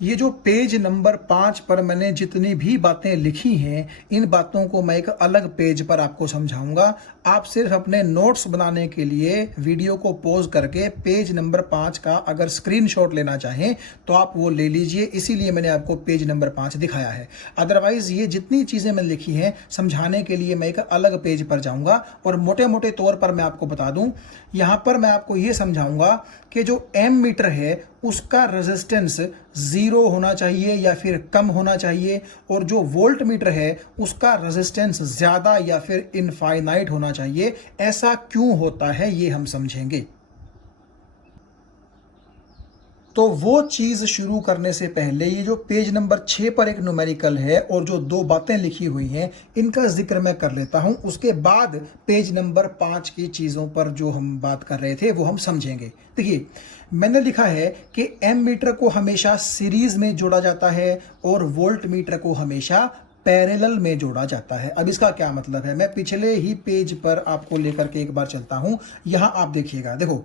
ये जो पेज नंबर 5 पर मैंने जितनी भी बातें लिखी हैं, इन बातों को मैं एक अलग पेज पर आपको समझाऊंगा। आप सिर्फ अपने नोट्स बनाने के लिए वीडियो को पॉज करके पेज नंबर 5 का अगर स्क्रीनशॉट लेना चाहें तो आप वो ले लीजिए, इसीलिए मैंने आपको पेज नंबर 5 दिखाया है। अदरवाइज ये जितनी चीज़ें मैंने लिखी हैं समझाने के लिए मैं एक अलग पेज पर जाऊंगा, और मोटे मोटे तौर पर मैं आपको बता दूं, यहाँ पर मैं आपको ये समझाऊंगा कि जो एम मीटर है उसका रेजिस्टेंस 0 होना चाहिए या फिर कम होना चाहिए, और जो वोल्ट मीटर है उसका रेजिस्टेंस ज़्यादा या फिर इनफाइनाइट होना चाहिए। ऐसा क्यों होता है ये हम समझेंगे। तो वो चीज़ शुरू करने से पहले ये जो पेज नंबर 6 पर एक न्यूमेरिकल है और जो 2 बातें लिखी हुई हैं, इनका जिक्र मैं कर लेता हूं। उसके बाद पेज नंबर 5 की चीज़ों पर जो हम बात कर रहे थे वो हम समझेंगे। देखिए मैंने लिखा है कि एम मीटर को हमेशा सीरीज में जोड़ा जाता है और वोल्ट मीटर को हमेशा पैरेलल में जोड़ा जाता है। अब इसका क्या मतलब है, मैं पिछले ही पेज पर आपको लेकर के एक बार चलता हूं। यहां आप देखिएगा, देखो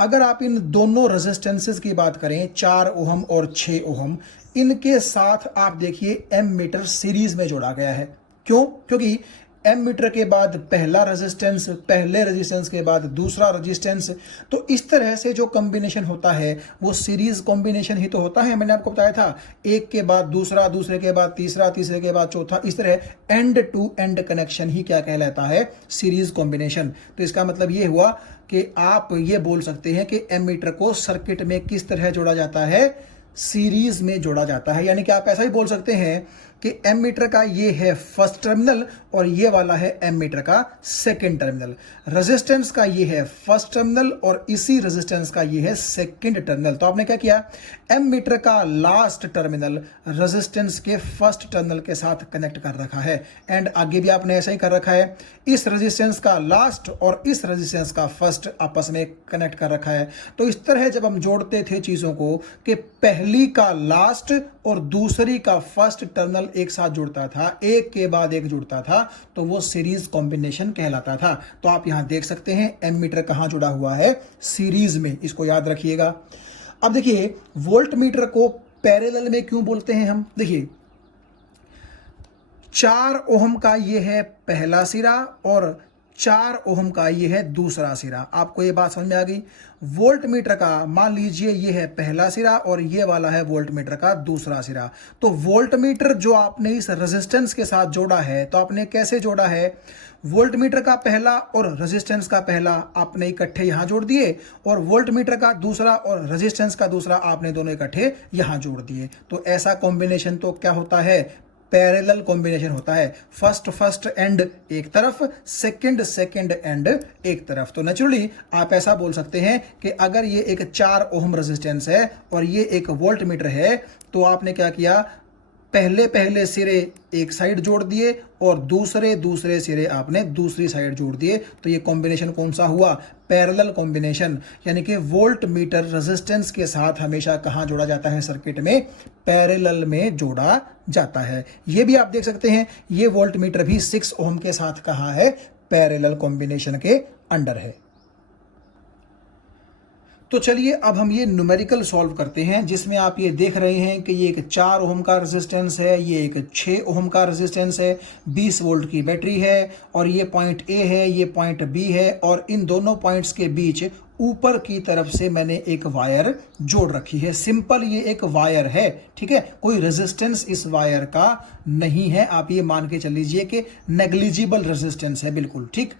अगर आप इन दोनों रेजिस्टेंसेस की बात करें 4 ओहम और 6 ओहम, इनके साथ आप देखिए एमीटर सीरीज में जोड़ा गया है। क्यों? क्योंकि एमीटर के बाद पहला रेजिस्टेंस, पहले रेजिस्टेंस के बाद दूसरा रेजिस्टेंस, तो इस तरह से जो कॉम्बिनेशन होता है वो सीरीज कॉम्बिनेशन ही तो होता है। मैंने आपको बताया था, एक के बाद दूसरा, दूसरे के बाद तीसरा, तीसरे के बाद चौथा, इस तरह एंड टू एंड कनेक्शन ही क्या कहलाता है, सीरीज कॉम्बिनेशन। तो इसका मतलब ये हुआ कि आप ये बोल सकते हैं कि एमीटर को सर्किट में किस तरह जोड़ा जाता है, सीरीज में जोड़ा जाता है। यानी कि आप ऐसा ही बोल सकते हैं कि एमीटर का ये है फर्स्ट टर्मिनल और ये वाला है एमीटर का सेकंड टर्मिनल। रेजिस्टेंस का ये है फर्स्ट टर्मिनल और इसी रेजिस्टेंस का ये है सेकंड टर्मिनल। तो आपने क्या किया, एमीटर का लास्ट टर्मिनल रेजिस्टेंस के फर्स्ट टर्मिनल के साथ कनेक्ट कर रखा है, एंड आगे भी आपने ऐसा ही कर रखा है। इस रेजिस्टेंस का लास्ट और इस रेजिस्टेंस का फर्स्ट आपस में कनेक्ट कर रखा है। तो इस तरह जब हम जोड़ते थे चीजों को कि पहली का लास्ट और दूसरी का फर्स्ट टर्मिनल एक साथ जुड़ता था, एक के बाद एक जुड़ता था, तो वो सीरीज कॉम्बिनेशन कहलाता था। तो आप यहां देख सकते हैं एमीटर कहां जुड़ा हुआ है, सीरीज में, इसको याद रखिएगा। अब देखिए वोल्ट मीटर को पैरेलल में क्यों बोलते हैं हम, देखिए 4 ओहम का ये है पहला सिरा और 4 ओहम का ये है दूसरा सिरा। आपको ये बात समझ में आ गई। वोल्ट मीटर का मान लीजिए ये है पहला सिरा और ये वाला है वोल्ट मीटर का दूसरा सिरा। तो वोल्ट मीटर जो आपने इस रेजिस्टेंस के साथ जोड़ा है, तो आपने कैसे जोड़ा है, वोल्ट मीटर का पहला और रेजिस्टेंस का पहला आपने इकट्ठे यहां जोड़ दिए, और वोल्ट मीटर का दूसरा और रेजिस्टेंस का दूसरा आपने दोनों इकट्ठे यहां जोड़ दिए। तो ऐसा कॉम्बिनेशन तो क्या होता है, पैरेलल कॉम्बिनेशन होता है। फर्स्ट एंड एक तरफ, सेकंड एंड एक तरफ। तो नेचुरली आप ऐसा बोल सकते हैं कि अगर ये एक 4 ओहम रेजिस्टेंस है और ये एक वोल्ट मीटर है, तो आपने क्या किया, पहले सिरे एक साइड जोड़ दिए और दूसरे सिरे आपने दूसरी साइड जोड़ दिए। तो ये कॉम्बिनेशन कौन सा हुआ, पैरेलल कॉम्बिनेशन। यानी कि वोल्ट मीटर रेजिस्टेंस के साथ हमेशा कहां जोड़ा जाता है, सर्किट में पैरेलल में जोड़ा जाता है। ये भी आप देख सकते हैं, ये वोल्ट मीटर भी 6 ओम के साथ कहां है, पैरेलल कॉम्बिनेशन के अंडर है। तो चलिए अब हम ये न्यूमेरिकल सॉल्व करते हैं, जिसमें आप ये देख रहे हैं कि ये एक 4 ओम का रेजिस्टेंस है, ये एक 6 ओम का रेजिस्टेंस है, 20 वोल्ट की बैटरी है, और ये पॉइंट ए है, ये पॉइंट बी है, और इन दोनों पॉइंट्स के बीच ऊपर की तरफ से मैंने एक वायर जोड़ रखी है। सिंपल ये एक वायर है, ठीक है, कोई रेजिस्टेंस इस वायर का नहीं है। आप ये मान के चल लीजिए कि नेग्लिजिबल रेजिस्टेंस है, बिल्कुल ठीक।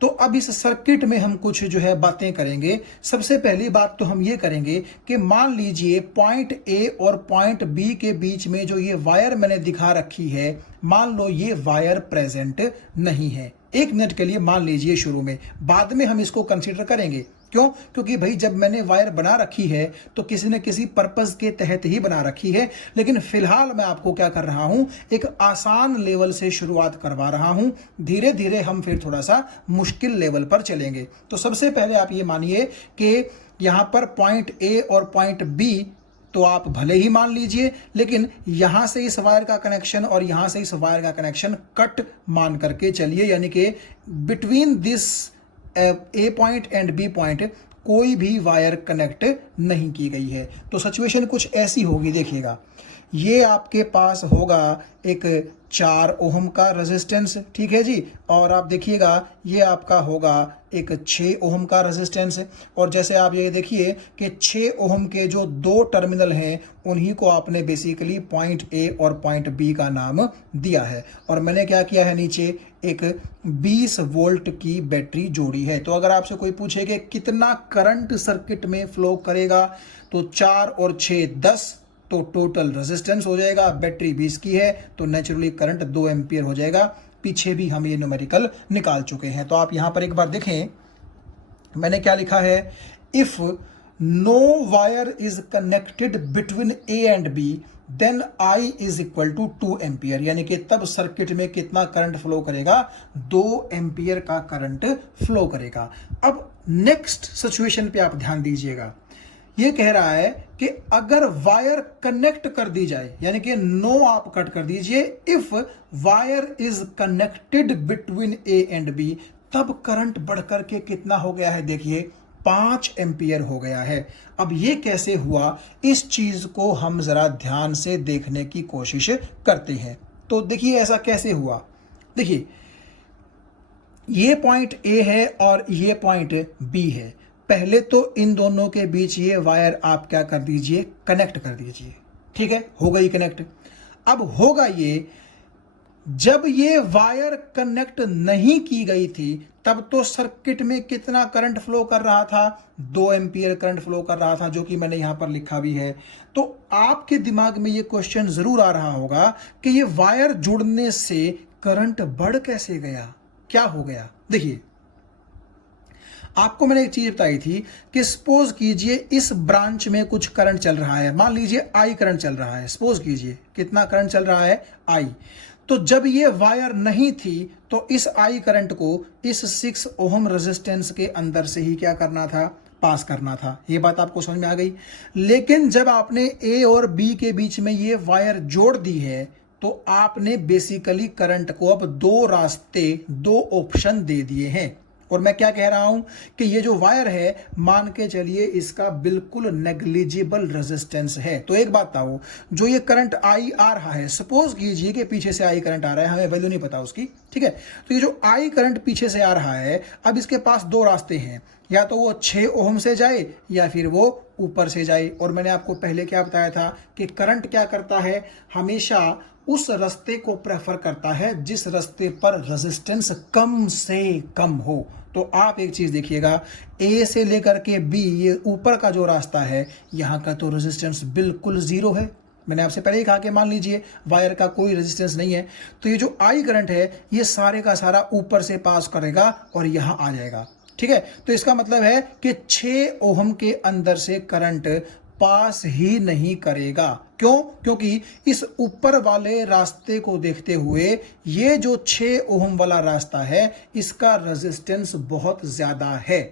तो अब इस सर्किट में हम कुछ जो है बातें करेंगे। सबसे पहली बात तो हम ये करेंगे कि मान लीजिए पॉइंट ए और पॉइंट बी के बीच में जो ये वायर मैंने दिखा रखी है, मान लो ये वायर प्रेजेंट नहीं है। 1 मिनट के लिए मान लीजिए शुरू में, बाद में हम इसको कंसीडर करेंगे। क्यों? क्योंकि भाई जब मैंने वायर बना रखी है तो किसी न किसी पर्पस के तहत ही बना रखी है। लेकिन फिलहाल मैं आपको क्या कर रहा हूं, एक आसान लेवल से शुरुआत करवा रहा हूं, धीरे धीरे हम फिर थोड़ा सा मुश्किल लेवल पर चलेंगे। तो सबसे पहले आप ये मानिए कि यहां पर पॉइंट ए और पॉइंट बी तो आप भले ही मान लीजिए, लेकिन यहां से इस वायर का कनेक्शन और यहां से इस वायर का कनेक्शन कट मान करके चलिए। यानी कि between this A point and B point कोई भी वायर कनेक्ट नहीं की गई है। तो सिचुएशन कुछ ऐसी होगी, देखिएगा, ये आपके पास होगा एक 4 ओहम का रेजिस्टेंस, ठीक है जी, और आप देखिएगा ये आपका होगा एक 6 ओहम का रेजिस्टेंस। और जैसे आप ये देखिए कि 6 ओहम के जो 2 टर्मिनल हैं उन्हीं को आपने बेसिकली पॉइंट ए और पॉइंट बी का नाम दिया है। और मैंने क्या किया है, नीचे एक 20 वोल्ट की बैटरी जोड़ी है। तो अगर आपसे कोई पूछे कि कितना करंट सर्किट में फ्लो करेगा, तो 4 और 6 10, तो टोटल रेजिस्टेंस हो जाएगा, बैटरी 20 की है, तो नेचुरली करंट 2 एम्पियर हो जाएगा। पीछे भी हम ये न्यूमेरिकल निकाल चुके हैं। तो आप यहां पर एक बार देखें, मैंने क्या लिखा है, if no wire is connected between A and B then I is equal to 2 ampere. यानी कि तब सर्किट में कितना करंट फ्लो करेगा, 2 एम्पियर का करंट फ्लो करेगा। अब नेक्स्ट सिचुएशन पे आप ध्यान दीजिएगा, ये कह रहा है कि अगर वायर कनेक्ट कर दी जाए, यानी कि नो आप कट कर दीजिए, if wire is connected between A and B, तब करंट बढ़कर के कितना हो गया है, देखिए 5 एम्पियर हो गया है। अब ये कैसे हुआ, इस चीज को हम जरा ध्यान से देखने की कोशिश करते हैं। तो देखिए ऐसा कैसे हुआ। देखिए ये पॉइंट ए है और ये पॉइंट बी है। पहले तो इन दोनों के बीच ये वायर आप क्या कर दीजिए, कनेक्ट कर दीजिए। ठीक है, हो गई कनेक्ट। अब होगा ये, जब ये वायर कनेक्ट नहीं की गई थी तब तो सर्किट में कितना करंट फ्लो कर रहा था, 2 एम्पियर करंट फ्लो कर रहा था, जो कि मैंने यहां पर लिखा भी है। तो आपके दिमाग में ये क्वेश्चन जरूर आ रहा होगा कि ये वायर जुड़ने से करंट बढ़ कैसे गया, क्या हो गया। देखिए आपको मैंने एक चीज बताई थी कि सपोज कीजिए इस ब्रांच में कुछ करंट चल रहा है, मान लीजिए आई करंट चल रहा है। सपोज कीजिए कितना करंट चल रहा है, आई। तो जब ये वायर नहीं थी तो इस आई करंट को इस 6 ओम रेजिस्टेंस के अंदर से ही क्या करना था, पास करना था। ये बात आपको समझ में आ गई। लेकिन जब आपने ए और बी के बीच में ये वायर जोड़ दी है तो आपने बेसिकली करंट को अब 2 रास्ते, 2 ऑप्शन दे दिए हैं। और मैं क्या कह रहा हूं कि ये जो वायर है, मान के चलिए इसका बिल्कुल नेग्लिजिबल रेजिस्टेंस है। तो एक बात बताओ, जो ये करंट आई आ रहा है, सपोज कीजिए कि पीछे से आई करंट आ रहा है, हमें वैल्यू नहीं पता उसकी, ठीक है। तो ये जो आई करंट पीछे से आ रहा है, अब इसके पास 2 रास्ते हैं, या तो वो 6 ओम से जाए या फिर वो ऊपर से जाए। और मैंने आपको पहले क्या बताया था कि करंट क्या करता है, हमेशा उस रास्ते को प्रेफर करता है जिस रास्ते पर रेजिस्टेंस कम से कम हो। तो आप एक चीज देखिएगा, ए से लेकर के बी, ये ऊपर का जो रास्ता है, यहां का तो रेजिस्टेंस बिल्कुल 0 है। मैंने आपसे पहले ही कहा कि मान लीजिए वायर का कोई रेजिस्टेंस नहीं है, तो ये जो आई करंट है ये सारे का सारा ऊपर से पास करेगा और यहां आ जाएगा। ठीक है, तो इसका मतलब है कि 6 ओम के अंदर से करंट पास ही नहीं करेगा। क्यों? क्योंकि इस ऊपर वाले रास्ते को देखते हुए ये जो 6 ओम वाला रास्ता है, इसका रेजिस्टेंस बहुत ज्यादा है।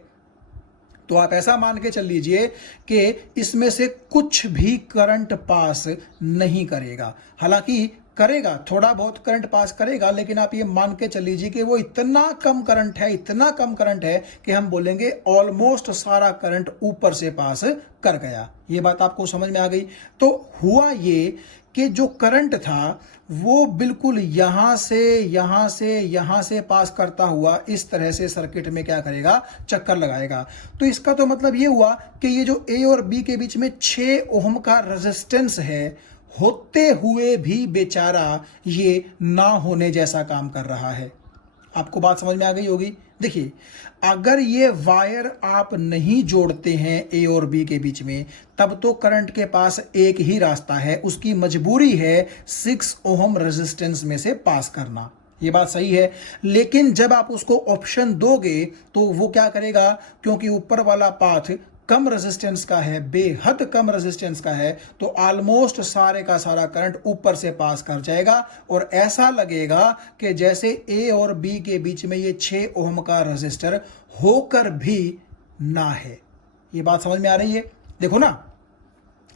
तो आप ऐसा मान के चल लीजिए कि इसमें से कुछ भी करंट पास नहीं करेगा। हालांकि करेगा, थोड़ा बहुत करंट पास करेगा, लेकिन आप ये मान के चल लीजिए कि वो इतना कम करंट है, इतना कम करंट है कि हम बोलेंगे ऑलमोस्ट सारा करंट ऊपर से पास कर गया। ये बात आपको समझ में आ गई। तो हुआ ये कि जो करंट था वो बिल्कुल यहां से पास करता हुआ इस तरह से सर्किट में क्या करेगा, चक्कर लगाएगा। तो इसका तो मतलब ये हुआ कि ये जो ए और बी के बीच में 6 ओम का रेजिस्टेंस है, होते हुए भी बेचारा ये ना होने जैसा काम कर रहा है। आपको बात समझ में आ गई होगी। देखिए, अगर ये वायर आप नहीं जोड़ते हैं ए और बी के बीच में, तब तो करंट के पास एक ही रास्ता है, उसकी मजबूरी है 6 ओम रेजिस्टेंस में से पास करना। ये बात सही है। लेकिन जब आप उसको ऑप्शन दोगे तो वो क्या करेगा, क्योंकि ऊपर वाला पाथ कम रेजिस्टेंस का है, बेहद कम रेजिस्टेंस का है, तो ऑलमोस्ट सारे का सारा करंट ऊपर से पास कर जाएगा और ऐसा लगेगा कि जैसे ए और बी के बीच में ये 6 ओम का रेजिस्टर होकर भी ना है। ये बात समझ में आ रही है। देखो ना,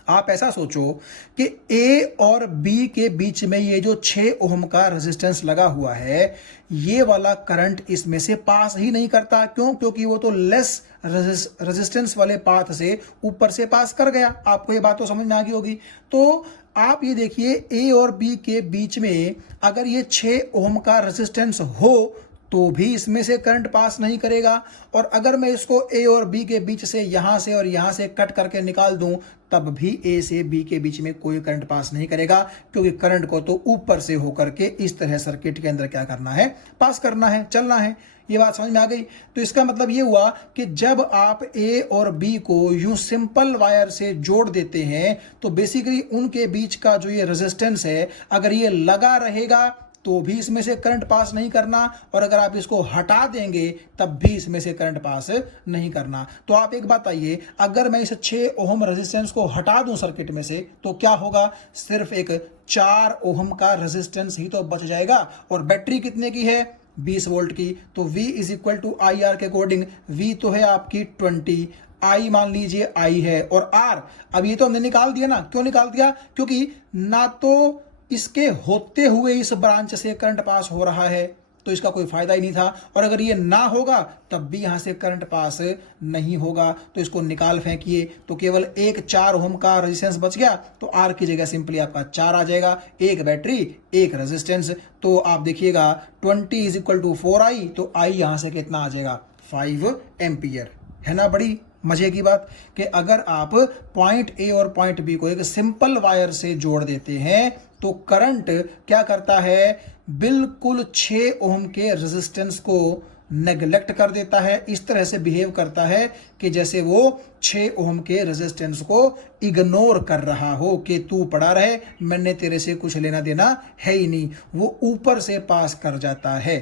आप ऐसा सोचो कि ए और बी के बीच में ये जो 6 ओम का रेजिस्टेंस लगा हुआ है, ये वाला करंट इसमें से पास ही नहीं करता। क्यों? क्योंकि वो तो लेस रेजिस्टेंस वाले पाथ से ऊपर से पास कर गया। आपको ये बात तो समझ में आ गई होगी। तो आप ये देखिए, ए और बी के बीच में अगर ये 6 ओम का रेजिस्टेंस हो तो भी इसमें से करंट पास नहीं करेगा। और अगर मैं इसको ए और बी के बीच से यहां से और यहां से कट करके निकाल दूं, तब भी ए से बी के बीच में कोई करंट पास नहीं करेगा, क्योंकि करंट को तो ऊपर से होकर के इस तरह सर्किट के अंदर क्या करना है, पास करना है, चलना है। ये बात समझ में आ गई। तो इसका मतलब ये हुआ कि जब आप ए और बी को यूं सिंपल वायर से जोड़ देते हैं तो बेसिकली उनके बीच का जो ये रेजिस्टेंस है, अगर ये लगा रहेगा तो भी इसमें से करंट पास नहीं करना, और अगर आप इसको हटा देंगे तब भी इसमें से करंट पास नहीं करना। तो आप एक बात आइए, अगर मैं इस 6 ओम रेजिस्टेंस को हटा दूं सर्किट में से, तो क्या होगा, सिर्फ एक 4 ओम का रेजिस्टेंस ही तो बच जाएगा। और बैटरी कितने की है, 20 वोल्ट की। तो V is equal to I R के अकॉर्डिंग V तो है आपकी 20, आई मान लीजिए आई है और आर, अब ये तो हमने निकाल दिया ना। क्यों निकाल दिया? क्योंकि ना तो इसके होते हुए इस ब्रांच से करंट पास हो रहा है तो इसका कोई फायदा ही नहीं था, और अगर ये ना होगा तब भी यहां से करंट पास नहीं होगा, तो इसको निकाल फेंकिए तो केवल एक 4 ओम का रेजिस्टेंस बच गया। तो आर की जगह सिंपली आपका 4 आ जाएगा, एक बैटरी एक रेजिस्टेंस। तो आप देखिएगा 20 इज इक्वल टू 4i, तो आई यहां से कितना आ जाएगा? 5 एम्पियर। है ना बड़ी मजे की बात कि अगर आप पॉइंट ए और पॉइंट बी को एक सिंपल वायर से जोड़ देते हैं तो करंट क्या करता है? बिल्कुल 6 ओम के रेजिस्टेंस को नेग्लेक्ट कर देता है। इस तरह से बिहेव करता है कि जैसे वो 6 ओम के रेजिस्टेंस को इग्नोर कर रहा हो कि तू पड़ा रहे, मैंने तेरे से कुछ लेना देना है ही नहीं, वो ऊपर से पास कर जाता है।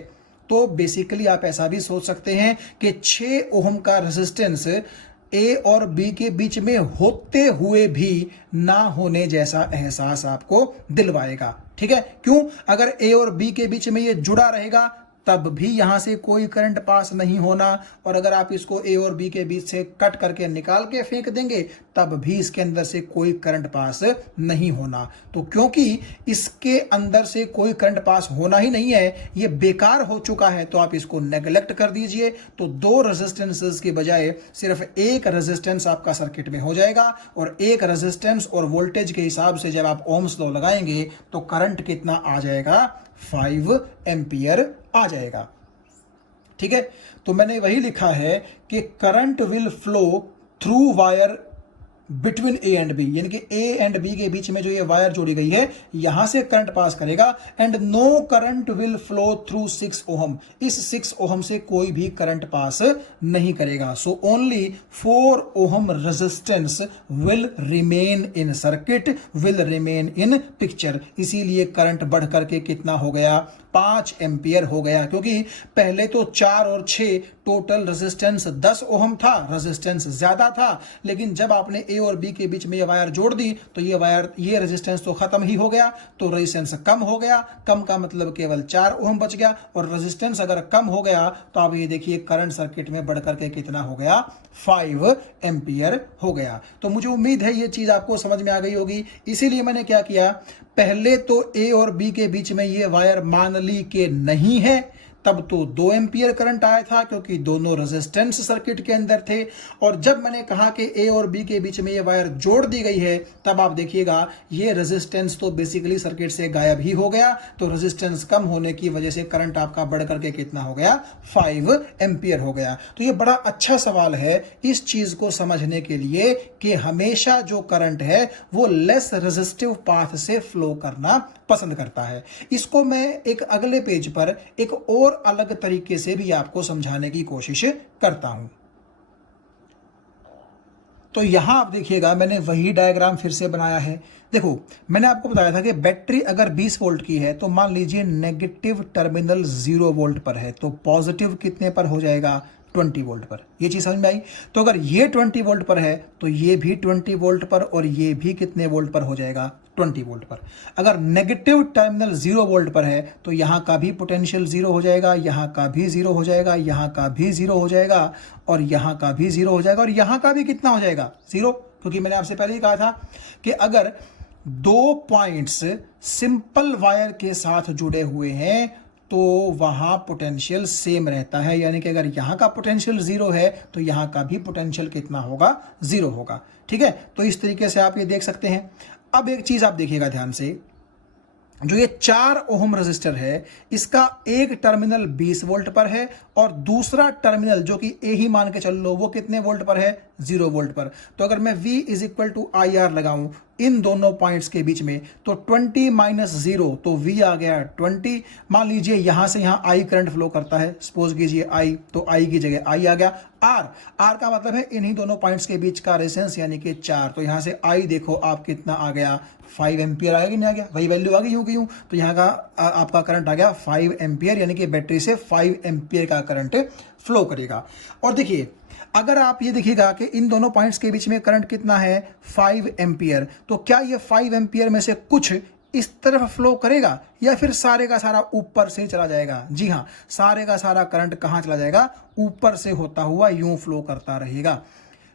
तो बेसिकली आप ऐसा भी सोच सकते हैं कि 6 ओम का रेजिस्टेंस ए और बी के बीच में होते हुए भी ना होने जैसा एहसास आपको दिलवाएगा। ठीक है? क्यों? अगर ए और बी के बीच में ये जुड़ा रहेगा तब भी यहां से कोई करंट पास नहीं होना, और अगर आप इसको ए और बी के बीच से कट करके निकाल के फेंक देंगे तब भी इसके अंदर से कोई करंट पास नहीं होना। तो क्योंकि इसके अंदर से कोई करंट पास होना ही नहीं है, ये बेकार हो चुका है, तो आप इसको नेग्लेक्ट कर दीजिए। तो 2 रेजिस्टेंसेस की बजाय सिर्फ एक रेजिस्टेंस आपका सर्किट में हो जाएगा, और एक रेजिस्टेंस और वोल्टेज के हिसाब से जब आप ओम्स लॉ लगाएंगे तो करंट कितना आ जाएगा? 5 एम्पियर आ जाएगा। ठीक है? तो मैंने वही लिखा है कि current will flow through wire between A and B, यानी कि ए एंड बी के बीच में जो ये वायर जोड़ी गई है यहां से करंट पास करेगा, and no current will flow through 6 ohm, इस 6 ओम से कोई भी करंट पास नहीं करेगा। So only 4 ohm resistance will remain in circuit, will remain in picture. इसीलिए करंट बढ़ करके कितना हो गया? 5 एम्पियर हो गया, क्योंकि पहले तो 4 और 6 टोटल रेजिस्टेंस 10 ओम था, रेजिस्टेंस ज्यादा था, लेकिन जब आपने ए और बी के बीच में ये वायर जोड़ दी तो ये रेजिस्टेंस तो खत्म ही हो गया, तो रेजिस्टेंस कम हो गया। कम का मतलब केवल 4 ओम बच गया, और रेजिस्टेंस अगर कम हो गया तो आप ये देखिए करंट सर्किट में बढ़ करके कितना हो गया? 5 एम्पियर हो गया। तो मुझे उम्मीद है ये चीज आपको समझ में आ गई होगी। इसीलिए मैंने क्या किया, पहले तो ए और बी के बीच में ये वायर मान ली कि नहीं है, तब तो 2 एम्पियर करंट आया था क्योंकि दोनों रेजिस्टेंस सर्किट के अंदर थे, और जब मैंने कहा कि ए और बी के बीच में ये वायर जोड़ दी गई है तब आप देखिएगा ये रेजिस्टेंस तो बेसिकली सर्किट से गायब ही हो गया, तो रेजिस्टेंस कम होने की वजह से करंट आपका बढ़ करके कितना हो गया? 5 एम्पियर हो गया। तो ये बड़ा अच्छा सवाल है इस चीज को समझने के लिए कि हमेशा जो करंट है वो लेस रेजिस्टिव पाथ से फ्लो करना पसंद करता है। इसको मैं एक अगले पेज पर एक और अलग तरीके से भी आपको समझाने की कोशिश करता हूं। तो यहां आप देखिएगा मैंने वही डायग्राम फिर से बनाया है। देखो, मैंने आपको बताया था कि बैटरी अगर 20 वोल्ट की है तो मान लीजिए नेगेटिव टर्मिनल 0 वोल्ट पर है, तो पॉजिटिव कितने पर हो जाएगा? 20 वोल्ट पर। ये चीज समझ में आई? तो अगर ये 20 वोल्ट पर है तो ये भी 20 वोल्ट पर, और ये भी कितने वोल्ट पर हो जाएगा? 20 वोल्ट पर। अगर नेगेटिव टर्मिनल 0 वोल्ट पर है तो यहां का भी पोटेंशियल 0 हो जाएगा, यहां का भी 0 हो जाएगा, यहां का भी 0 हो जाएगा, और यहां का भी 0 हो जाएगा, और यहां का भी कितना हो जाएगा? 0। क्योंकि मैंने आपसे पहले ही कहा था कि अगर 2 पॉइंट्स सिंपल वायर के साथ जुड़े हुए हैं तो वहां पोटेंशियल सेम रहता है, यानी कि अगर यहां का पोटेंशियल 0 है तो यहां का भी पोटेंशियल कितना होगा? 0 होगा। ठीक है? तो इस तरीके से आप ये देख सकते हैं। अब एक चीज आप देखिएगा ध्यान से, जो ये 4 ओम रेजिस्टर है इसका एक टर्मिनल 20 वोल्ट पर है, और दूसरा टर्मिनल जो कि ए ही मान के चल लो वो कितने वोल्ट पर है? 0 वोल्ट पर। तो अगर मैं V is equal to I R लगाऊं इन दोनों पॉइंट्स के बीच में तो 20 माइनस 0, तो V आ गया 20। मान लीजिए यहां से यहां I करंट फ्लो करता है, सपोज कीजिए I, तो I की जगह I आ गया। R का मतलब है इन्हीं दोनों पॉइंट्स के बीच का रेजिस्टेंस यानी कि 4, तो यहां से I देखो आप कितना आ गया? 5 एम्पियर आएगा कि नहीं आ गया? वही वैल्यू आ गई यूं की यूं, तो यहाँ का आपका करंट आ गया 5 एम्पियर, यानी कि बैटरी से 5 एम्पियर का करंट फ्लो करेगा। और देखिए अगर आप ये देखिएगा कि इन दोनों पॉइंट्स के बीच में करंट कितना है? 5 एम्पियर। तो क्या ये 5 एम्पियर में से कुछ इस तरफ फ्लो करेगा या फिर सारे का सारा ऊपर से चला जाएगा? जी हां, सारे का सारा करंट कहां चला जाएगा? ऊपर से होता हुआ यूं फ्लो करता रहेगा।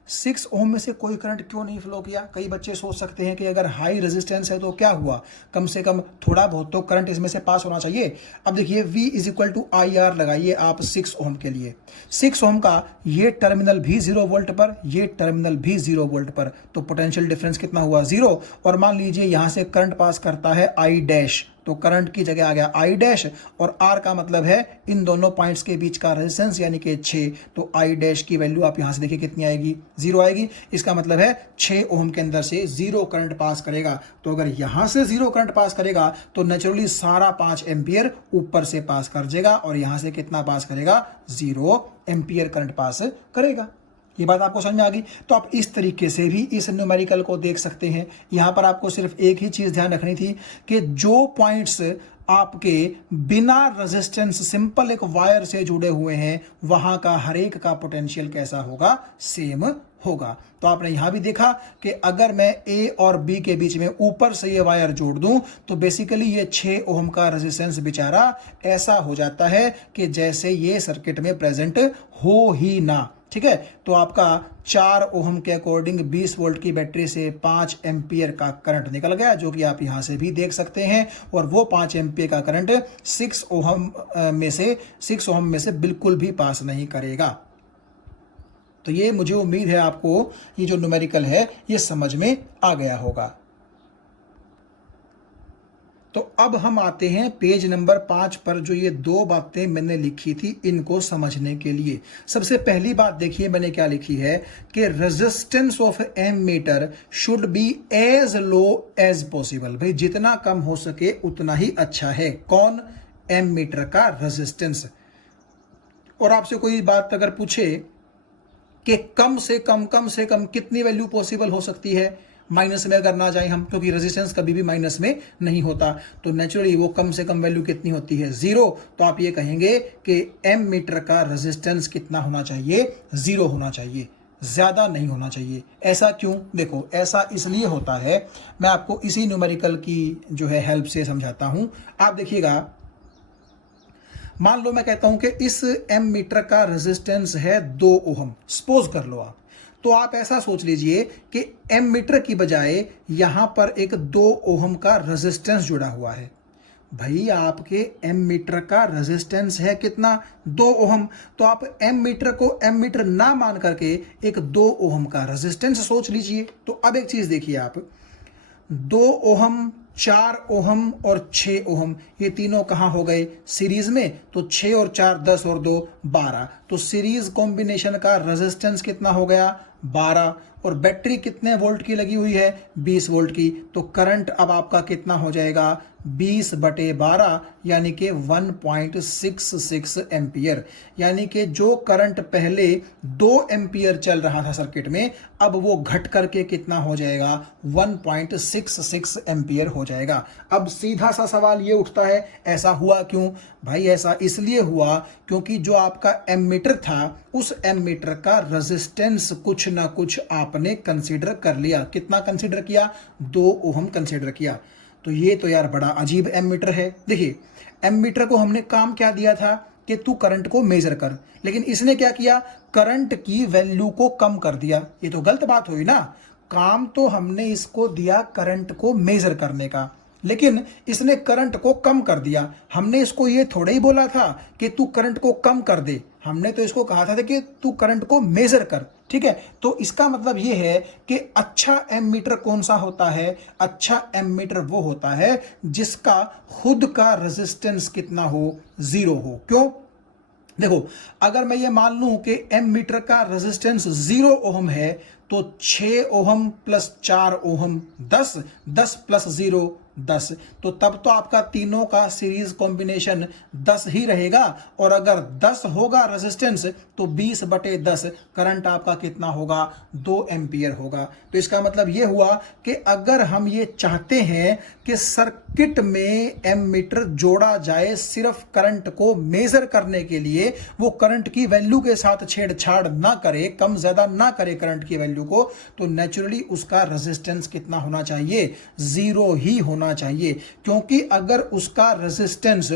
6 ओम में से कोई करंट क्यों नहीं फ्लो किया? कई बच्चे सोच सकते हैं कि अगर हाई रेजिस्टेंस है तो क्या हुआ, कम से कम थोड़ा बहुत तो करंट इसमें से पास होना चाहिए। अब देखिए V is equal to I R लगाइए आप 6 ओम के लिए। 6 ओम का ये टर्मिनल भी 0 वोल्ट पर, ये टर्मिनल भी 0 वोल्ट पर, तो पोटेंशियल डिफरेंस कितना हुआ? 0। और मान लीजिए यहां से करंट पास करता है आई डैश, तो करंट की जगह आ गया आई डैश, और आर का मतलब है इन दोनों पॉइंट्स के बीच का रेजिस्टेंस यानी कि 6। तो आई डैश की वैल्यू आप यहां से देखिए कितनी आएगी? 0 आएगी। इसका मतलब है 6 ओम के अंदर से 0 करंट पास करेगा। तो अगर यहां से 0 करंट पास करेगा तो नेचुरली सारा 5 एम्पियर ऊपर से पास कर देगा, और यहां से कितना पास करेगा? 0 एम्पियर करंट पास करेगा। ये बात आपको समझ में आ गई? तो आप इस तरीके से भी इस न्यूमेरिकल को देख सकते हैं। यहां पर आपको सिर्फ एक ही चीज ध्यान रखनी थी कि जो पॉइंट्स आपके बिना रेजिस्टेंस सिंपल एक वायर से जुड़े हुए हैं वहां का हर एक का पोटेंशियल कैसा होगा? सेम होगा। तो आपने यहां भी देखा कि अगर मैं ए और बी के बीच में ऊपर से ये वायर जोड़ दूं तो बेसिकली ये 6 ओम का रेजिस्टेंस बेचारा ऐसा हो जाता है कि जैसे ये सर्किट में प्रेजेंट हो ही ना। ठीक है, तो आपका 4 ओम के अकॉर्डिंग 20 वोल्ट की बैटरी से 5 एम्पियर का करंट निकल गया, जो कि आप यहां से भी देख सकते हैं। और वो 5 एम्पियर का करंट 6 ओम में से बिल्कुल भी पास नहीं करेगा। तो ये मुझे उम्मीद है आपको ये जो न्यूमेरिकल है ये समझ में आ गया होगा। तो अब हम आते हैं पेज नंबर 5 पर, जो ये 2 बातें मैंने लिखी थी इनको समझने के लिए। सबसे पहली बात देखिए मैंने क्या लिखी है कि resistance of ammeter should be as low as possible. भाई जितना कम हो सके उतना ही अच्छा है। कौन? एमीटर का रेजिस्टेंस। और आपसे कोई बात अगर पूछे कि कम से कम कितनी वैल्यू पॉसिबल हो सकती है, माइनस में अगर ना जाए हम, क्योंकि रेजिस्टेंस कभी भी माइनस में नहीं होता, तो नेचुरली वो कम से कम वैल्यू कितनी होती है? 0। तो आप ये कहेंगे कि एम मीटर का रेजिस्टेंस कितना होना चाहिए? 0 होना चाहिए, ज्यादा नहीं होना चाहिए। ऐसा क्यों? देखो ऐसा इसलिए होता है, मैं आपको इसी न्यूमेरिकल की जो है हेल्प से समझाता हूं। आप देखिएगा, मान लो मैं कहता हूं कि इस एम मीटर का रेजिस्टेंस है 2 ओम, सपोज कर लो आप। तो आप ऐसा सोच लीजिए कि एम मीटर की बजाय यहां पर एक 2 ओम का रेजिस्टेंस जुड़ा हुआ है। भाई आपके एम मीटर का रेजिस्टेंस है कितना? 2 ओम। तो आप एम मीटर को एम मीटर ना मान करके एक 2 ओम का रेजिस्टेंस सोच लीजिए। तो अब एक चीज देखिए आप, 2 ओम, 4 ओम और 6 ओम, ये तीनों कहां हो गए? सीरीज में। तो 6 और 4 10 और 2 12। तो सीरीज कॉम्बिनेशन का रेजिस्टेंस कितना हो गया? 12। और बैटरी कितने वोल्ट की लगी हुई है? 20 वोल्ट की। तो करंट अब आपका कितना हो जाएगा? 20/12 यानी कि 1.66 एम्पियर। यानी कि जो करंट पहले 2 एम्पियर चल रहा था सर्किट में, अब वो घट करके कितना हो जाएगा? 1.66 एम्पियर हो जाएगा। अब सीधा सा सवाल ये उठता है, ऐसा हुआ क्यों? भाई ऐसा इसलिए हुआ क्योंकि जो आपका एमीटर था उस एमीटर का रेजिस्टेंस कुछ ना कुछ आपने कंसीडर कर लिया। कितना कंसीडर किया? 2 ओम कंसीडर किया। तो ये तो यार बड़ा अजीब एमीटर है। देखिए एमीटर को हमने काम क्या दिया था कि तू करंट को मेजर कर, लेकिन इसने क्या किया? करंट की वैल्यू को कम कर दिया। ये तो गलत बात हुई ना। काम तो हमने इसको दिया करंट को मेजर करने का, लेकिन इसने करंट को कम कर दिया। हमने इसको ये थोड़ा ही बोला था कि तू करंट को कम कर दे, हमने तो इसको कहा था कि तू करंट को मेजर कर। ठीक है, तो इसका मतलब ये है कि अच्छा एमीटर कौन सा होता है? अच्छा एमीटर वो होता है जिसका खुद का रेजिस्टेंस कितना हो? 0 हो। क्यों? देखो अगर मैं ये मान लूं कि एमीटर का रेजिस्टेंस 0 ओम है तो 6 ओम प्लस 4 ओम 10, 10 प्लस 0 10, तो तब तो आपका तीनों का सीरीज कॉम्बिनेशन 10 ही रहेगा। और अगर 10 होगा रेजिस्टेंस तो 20/10 करंट आपका कितना होगा? 2 एम्पियर होगा। तो इसका मतलब यह हुआ कि अगर हम ये चाहते हैं कि सर्किट में एमीटर जोड़ा जाए सिर्फ करंट को मेजर करने के लिए, वो करंट की वैल्यू के साथ छेड़छाड़ ना करे, कम ज्यादा ना करे करंट की वैल्यू को, तो नेचुरली उसका रेजिस्टेंस कितना होना चाहिए? 0 ही होना होना चाहिए, क्योंकि अगर उसका रेजिस्टेंस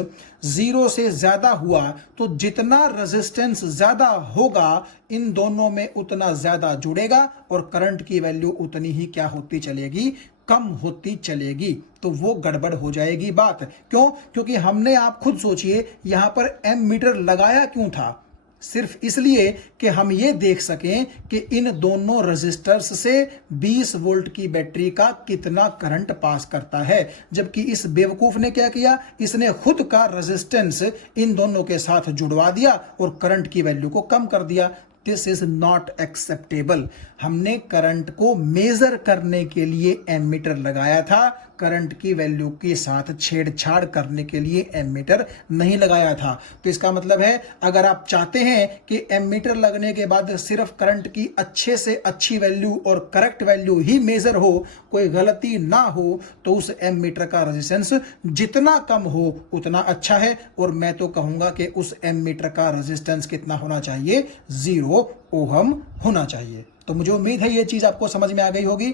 0 से ज़्यादा हुआ तो जितना रेजिस्टेंस ज़्यादा होगा इन दोनों में उतना ज़्यादा जुड़ेगा और करंट की वैल्यू उतनी ही क्या होती चलेगी, कम होती चलेगी। तो वो गड़बड़ हो जाएगी बात। क्यों? क्योंकि हमने, आप खुद सोचिए, यहां पर एमीटर लगाया क्यों था? सिर्फ इसलिए कि हम ये देख सकें कि इन दोनों रेजिस्टर्स से 20 वोल्ट की बैटरी का कितना करंट पास करता है। जबकि इस बेवकूफ ने क्या किया, इसने खुद का रेजिस्टेंस इन दोनों के साथ जुड़वा दिया और करंट की वैल्यू को कम कर दिया। This is not acceptable. हमने करंट को मेजर करने के लिए एमीटर लगाया था, करंट की वैल्यू के साथ छेड़छाड़ करने के लिए एमीटर नहीं लगाया था। तो इसका मतलब है, अगर आप चाहते हैं कि एमीटर लगने के बाद सिर्फ करंट की अच्छे से अच्छी वैल्यू और करेक्ट वैल्यू ही मेजर हो, कोई गलती ना हो, तो उस एमीटर का रेजिस्टेंस जितना कम हो उतना अच्छा है। और मैं तो कहूंगा कि उस एमीटर का रेजिस्टेंस कितना होना चाहिए, 0 ओहम होना चाहिए। तो मुझे उम्मीद है ये चीज आपको समझ में आ गई होगी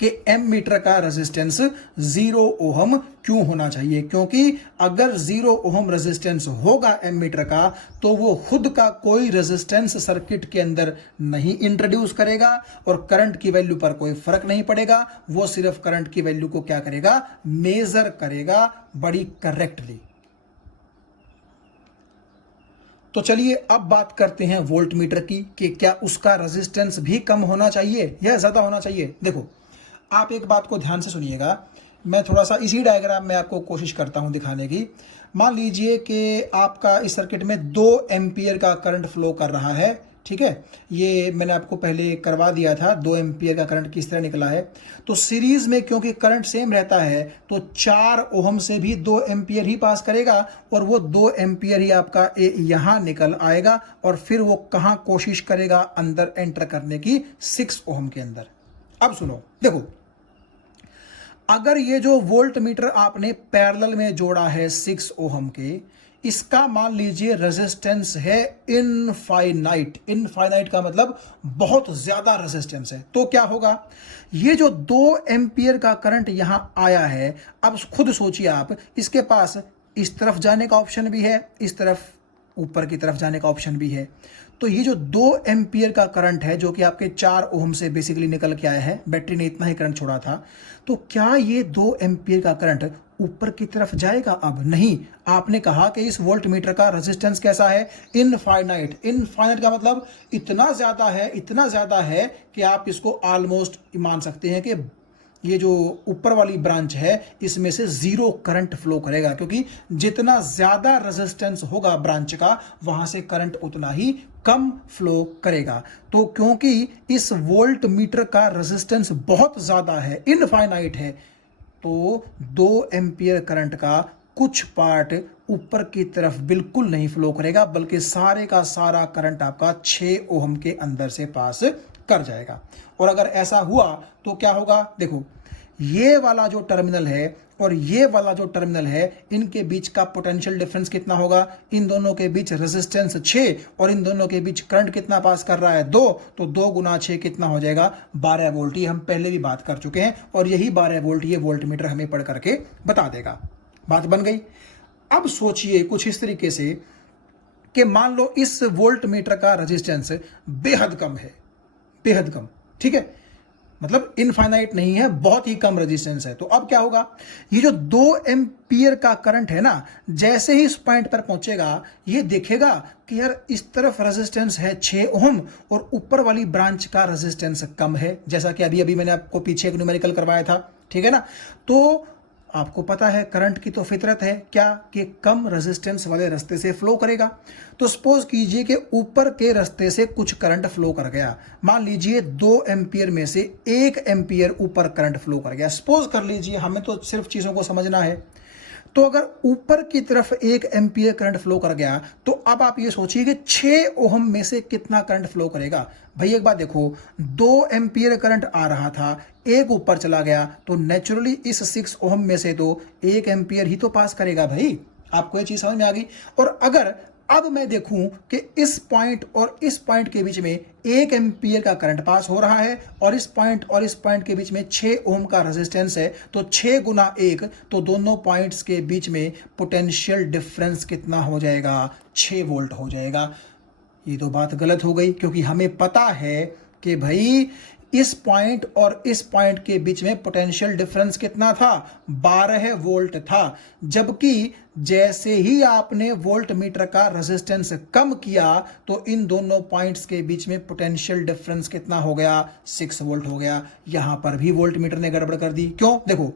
कि एमीटर का रेजिस्टेंस 0 ओहम क्यों होना चाहिए। क्योंकि अगर 0 ओहम रेजिस्टेंस होगा एमीटर का, तो वो खुद का कोई रेजिस्टेंस सर्किट के अंदर नहीं इंट्रोड्यूस करेगा और करंट की वैल्यू पर कोई फर्क नहीं पड़ेगा। वो सिर्फ करंट की वैल्यू को क्या करेगा, मेजर करेगा बड़ी करेक्टली। तो चलिए अब बात करते हैं वोल्ट मीटर की, कि क्या उसका रेजिस्टेंस भी कम होना चाहिए या ज्यादा होना चाहिए। देखो, आप एक बात को ध्यान से सुनिएगा, मैं थोड़ा सा इसी डायग्राम में आपको कोशिश करता हूं दिखाने की। मान लीजिए कि आपका इस सर्किट में 2 एम्पियर का करंट फ्लो कर रहा है, ठीक है। ये मैंने आपको पहले करवा दिया था, 2 एम्पियर का करंट किस तरह निकला है। तो सीरीज में क्योंकि करंट सेम रहता है तो 4 ओहम से भी 2 एम्पियर ही पास करेगा और वो 2 एम्पियर ही आपका यहां निकल आएगा और फिर वो कहां कोशिश करेगा अंदर एंटर करने की, 6 ओहम के अंदर। अब सुनो, देखो, अगर ये जो वोल्ट मीटर आपने पैरेलल में जोड़ा है 6 ओहम के, इसका मान लीजिए रेजिस्टेंस है इनफाइनाइट। इनफाइनाइट का मतलब बहुत ज्यादा रेजिस्टेंस है। तो क्या होगा, ये जो 2 एम्पियर का करंट यहां आया है, अब खुद सोचिए आप, इसके पास इस तरफ जाने का ऑप्शन भी है, इस तरफ ऊपर की तरफ जाने का ऑप्शन भी है। तो ये जो 2 एम्पियर का करंट है जो कि आपके 4 ओम से बेसिकली निकल के आया है, बैटरी ने इतना ही करंट छोड़ा था, तो क्या ये 2 एम्पियर का करंट ऊपर की तरफ जाएगा? अब नहीं। आपने कहा कि इस वोल्ट मीटर का रेजिस्टेंस कैसा है, इनफाइनाइट। इनफाइनाइट का मतलब इतना ज्यादा है, इतना ज्यादा है कि आप इसको ऑलमोस्ट मान सकते हैं कि ये जो ऊपर वाली ब्रांच है इसमें से 0 करंट फ्लो करेगा, क्योंकि जितना ज्यादा रेजिस्टेंस होगा ब्रांच का, वहां से करंट उतना ही कम फ्लो करेगा। तो क्योंकि इस वोल्ट मीटर का रेजिस्टेंस बहुत ज्यादा है, इनफाइनाइट है, तो 2 एम्पियर करंट का कुछ पार्ट ऊपर की तरफ बिल्कुल नहीं फ्लो करेगा, बल्कि सारे का सारा करंट आपका 6 ओहम के अंदर से पास कर जाएगा। और अगर ऐसा हुआ तो क्या होगा, देखो, ये वाला जो टर्मिनल है और ये वाला जो टर्मिनल है, इनके बीच का पोटेंशियल डिफरेंस कितना होगा, इन दोनों के बीच रेजिस्टेंस 6 और इन दोनों के बीच करंट कितना पास कर रहा है, 2, तो 2 गुना 6 कितना हो जाएगा, 12 वोल्ट। ये हम पहले भी बात कर चुके हैं और यही 12 वोल्ट ये वोल्ट मीटर हमें पढ़ करके बता देगा। बात बन गई। अब सोचिए कुछ इस तरीके से कि मान लो इस वोल्ट मीटर का रेजिस्टेंस बेहद कम है, बेहद कम, ठीक है, मतलब इनफाइनाइट नहीं है, बहुत ही कम रेजिस्टेंस है। तो अब क्या होगा, ये जो 2 एम्पियर का करंट है ना, जैसे ही इस पॉइंट पर पहुंचेगा, ये देखेगा कि यार इस तरफ रेजिस्टेंस है 6 ओम और ऊपर वाली ब्रांच का रेजिस्टेंस कम है, जैसा कि अभी अभी मैंने आपको पीछे एक न्यूमेरिकल करवाया था, ठीक है ना। तो आपको पता है करंट की तो फितरत है क्या, कि कम रेजिस्टेंस वाले रास्ते से फ्लो करेगा। तो सपोज कीजिए कि ऊपर के रास्ते से कुछ करंट फ्लो कर गया, मान लीजिए 2 एम्पियर में से 1 एम्पियर ऊपर करंट फ्लो कर गया, सपोज कर लीजिए, हमें तो सिर्फ चीजों को समझना है। तो अगर ऊपर की तरफ 1 एम्पियर करंट फ्लो कर गया, तो अब आप ये सोचिए कि 6 ओहम में से कितना करंट फ्लो करेगा। भाई एक बात देखो, 2 एम्पियर करंट आ रहा था, 1 ऊपर चला गया, तो नेचुरली इस 6 ओहम में से तो 1 एम्पियर ही तो पास करेगा। भाई आपको ये चीज समझ में आ गई। और अगर अब मैं देखूं कि इस पॉइंट और इस पॉइंट के बीच में 1 एम्पियर का करंट पास हो रहा है और इस पॉइंट के बीच में 6 ओम का रेजिस्टेंस है, तो 6 गुना 1, तो दोनों पॉइंट्स के बीच में पोटेंशियल डिफरेंस कितना हो जाएगा? 6 वोल्ट हो जाएगा। ये तो बात गलत हो गई, क्योंकि हमें पता है कि भाई इस पॉइंट और इस पॉइंट के बीच में पोटेंशियल डिफरेंस कितना था? 12 वोल्ट था। जबकि जैसे ही आपने वोल्ट मीटर का रेजिस्टेंस कम किया तो इन दोनों पॉइंट्स के बीच में पोटेंशियल डिफरेंस कितना हो गया? 6 वोल्ट हो गया। यहां पर भी वोल्ट मीटर ने गड़बड़ कर दी। क्यों? देखो,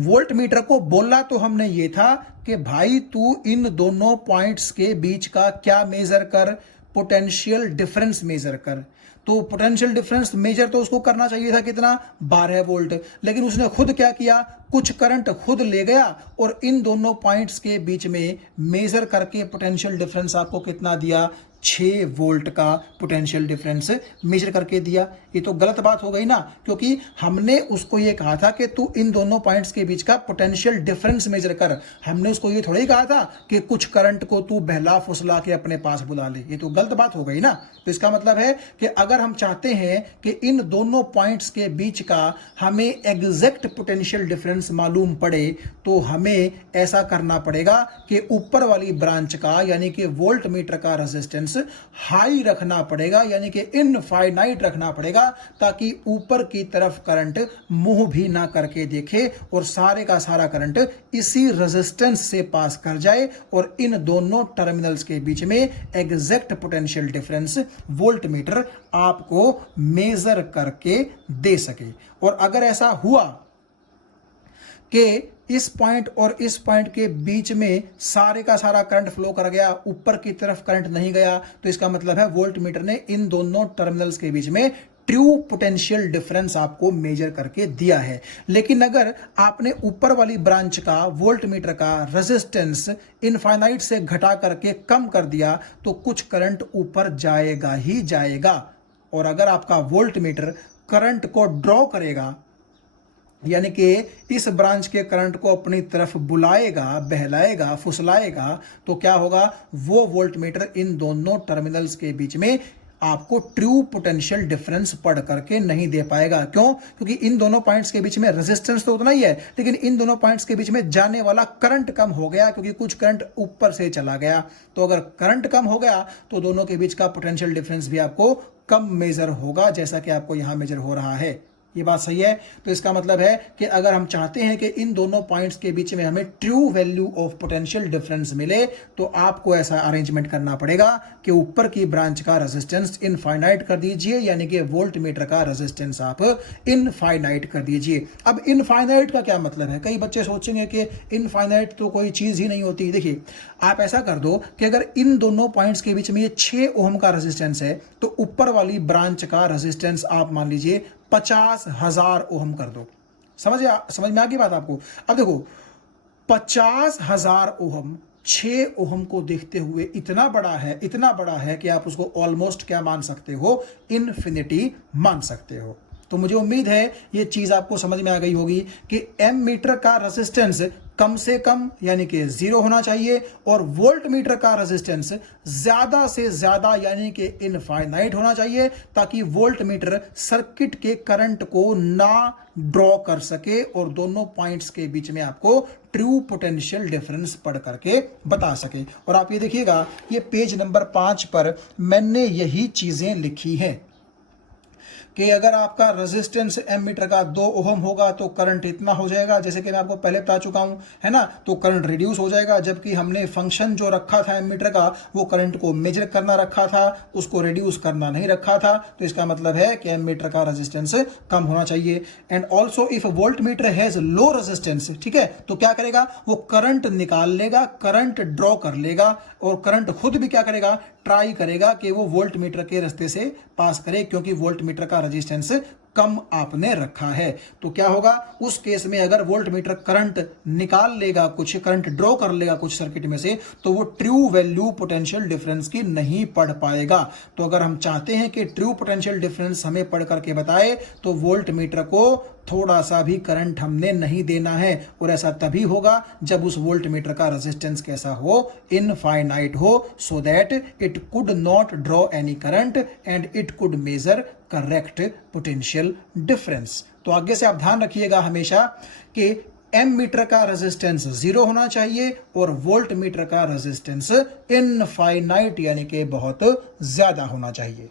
वोल्ट मीटर को बोलना तो हमने ये था कि भाई तू इन दोनों पॉइंट्स के बीच का क्या मेजर कर? पोटेंशियल डिफरेंस मेजर कर। तो पोटेंशियल डिफरेंस मेजर तो उसको करना चाहिए था कितना? 12 वोल्ट। लेकिन उसने खुद क्या किया? कुछ करंट खुद ले गया और इन दोनों पॉइंट्स के बीच में मेजर करके पोटेंशियल डिफरेंस आपको कितना दिया? 6 वोल्ट का पोटेंशियल डिफरेंस मेजर करके दिया। ये तो गलत बात हो गई ना, क्योंकि हमने उसको ये कहा था कि तू इन दोनों पॉइंट्स के बीच का पोटेंशियल डिफरेंस मेजर कर। हमने उसको ये थोड़ा ही कहा था कि कुछ करंट को तू बहला फुसला के अपने पास बुला ले। ये तो गलत बात हो गई ना। तो इसका मतलब है कि अगर हम चाहते हैं कि इन दोनों पॉइंट्स के बीच का हमें एग्जैक्ट पोटेंशियल डिफरेंस मालूम पड़े, तो हमें ऐसा करना पड़ेगा कि ऊपर वाली ब्रांच का यानी कि वोल्ट मीटर का रेजिस्टेंस हाई रखना पड़ेगा, यानी कि इनफाइनाइट रखना पड़ेगा, ताकि ऊपर की तरफ करंट मुंह भी ना करके देखे और सारे का सारा करंट इसी रेजिस्टेंस से पास कर जाए और इन दोनों टर्मिनल्स के बीच में exact potential difference volt meter आपको मेजर करके दे सके। और अगर ऐसा हुआ कि इस पॉइंट और इस पॉइंट के बीच में सारे का सारा करंट फ्लो कर गया, ऊपर की तरफ करंट नहीं गया, तो इसका मतलब है वोल्ट मीटर ने इन दोनों टर्मिनल्स के बीच में ट्रू पोटेंशियल डिफरेंस आपको मेजर करके दिया है। लेकिन अगर आपने ऊपर वाली ब्रांच का वोल्ट मीटर का रेजिस्टेंस इनफाइनाइट से घटा करके कम कर दिया तो कुछ करंट ऊपर जाएगा ही जाएगा। और अगर आपका वोल्ट मीटर करंट को ड्रॉ करेगा, यानी कि इस ब्रांच के करंट को अपनी तरफ बुलाएगा, बहलाएगा, फुसलाएगा, तो क्या होगा? वो वोल्ट मीटर इन दोनों टर्मिनल्स के बीच में आपको ट्रू पोटेंशियल डिफरेंस पढ़ करके नहीं दे पाएगा। क्यों? क्योंकि इन दोनों पॉइंट्स के बीच में रेजिस्टेंस तो उतना ही है, लेकिन इन दोनों पॉइंट्स के बीच में जाने वाला करंट कम हो गया, क्योंकि कुछ करंट ऊपर से चला गया। तो अगर करंट कम हो गया तो दोनों के बीच का पोटेंशियल डिफरेंस भी आपको कम मेजर होगा, जैसा कि आपको यहां मेजर हो रहा है। ये बात सही है। तो इसका मतलब है कि अगर हम चाहते हैं कि इन दोनों पॉइंट्स के बीच में हमें true value of potential difference मिले, तो आपको ऐसा अरेंजमेंट करना पड़ेगा कि ऊपर की ब्रांच का रेजिस्टेंस इनफाइनाइट कर दीजिए, यानी कि वोल्ट मीटर का रेजिस्टेंस आप इनफाइनाइट कर दीजिए। अब इनफाइनाइट का क्या मतलब है? कई बच्चे सोचेंगे कि इनफाइनाइट तो कोई चीज ही नहीं होती। देखिए, आप ऐसा कर दो कि अगर इन दोनों पॉइंट्स के बीच में ये 6 ओम का रेजिस्टेंस है, तो ऊपर वाली ब्रांच का रेजिस्टेंस आप मान लीजिए 50,000 ओम कर दो। समझ में आ गई बात आपको? अब देखो, 50,000 ओम 6 ओम को देखते हुए इतना बड़ा है कि आप उसको ऑलमोस्ट क्या मान सकते हो? इन्फिनिटी मान सकते हो। तो मुझे उम्मीद है ये चीज आपको समझ में आ गई होगी कि एम मीटर का रेजिस्टेंस कम से कम यानी कि 0 होना चाहिए और वोल्ट मीटर का रेजिस्टेंस ज्यादा से ज्यादा यानी कि इनफाइनाइट होना चाहिए, ताकि वोल्ट मीटर सर्किट के करंट को ना ड्रॉ कर सके और दोनों पॉइंट्स के बीच में आपको ट्रू पोटेंशियल डिफरेंस पढ़ करके बता सके। और आप ये देखिएगा, ये पेज नंबर 5 पर मैंने यही चीजें लिखी हैं कि अगर आपका रेजिस्टेंस एमीटर का 2 ओम होगा तो करंट इतना हो जाएगा, जैसे कि मैं आपको पहले बता चुका हूं, है ना। तो करंट रिड्यूस हो जाएगा, जबकि हमने फंक्शन जो रखा था एमीटर का वो करंट को मेजर करना रखा था, उसको रिड्यूस करना नहीं रखा था। तो इसका मतलब है कि एमीटर का रेजिस्टेंस कम होना चाहिए। And also if volt meter has low resistance, ठीक है, तो क्या करेगा? वो करंट निकाल लेगा, करंट ड्रॉ कर लेगा और करंट खुद भी क्या करेगा? ट्राई करेगा कि वो वोल्ट मीटर के रास्ते से पास करे, क्योंकि वोल्ट मीटर का रेजिस्टेंस कम आपने रखा है। तो क्या होगा उस केस में, अगर वोल्ट मीटर करंट निकाल लेगा, कुछ करंट ड्रॉ कर लेगा कुछ सर्किट में से, तो वो ट्रू वैल्यू पोटेंशियल डिफरेंस की नहीं पढ़ पाएगा। तो अगर हम चाहते हैं कि ट्रू पोटेंशियल डिफरेंस हमें पढ़ करके बताए, तो वोल्ट मीटर को थोड़ा सा भी करंट हमने नहीं देना है, और ऐसा तभी होगा जब उस वोल्ट मीटर का रेजिस्टेंस कैसा हो, इनफाइनाइट हो, so that it could not draw any current and it could measure correct potential difference. तो आगे से आप ध्यान रखिएगा हमेशा कि एम मीटर का रेजिस्टेंस 0 होना चाहिए और वोल्ट मीटर का रेजिस्टेंस इनफाइनाइट यानी कि बहुत ज्यादा होना चाहिए।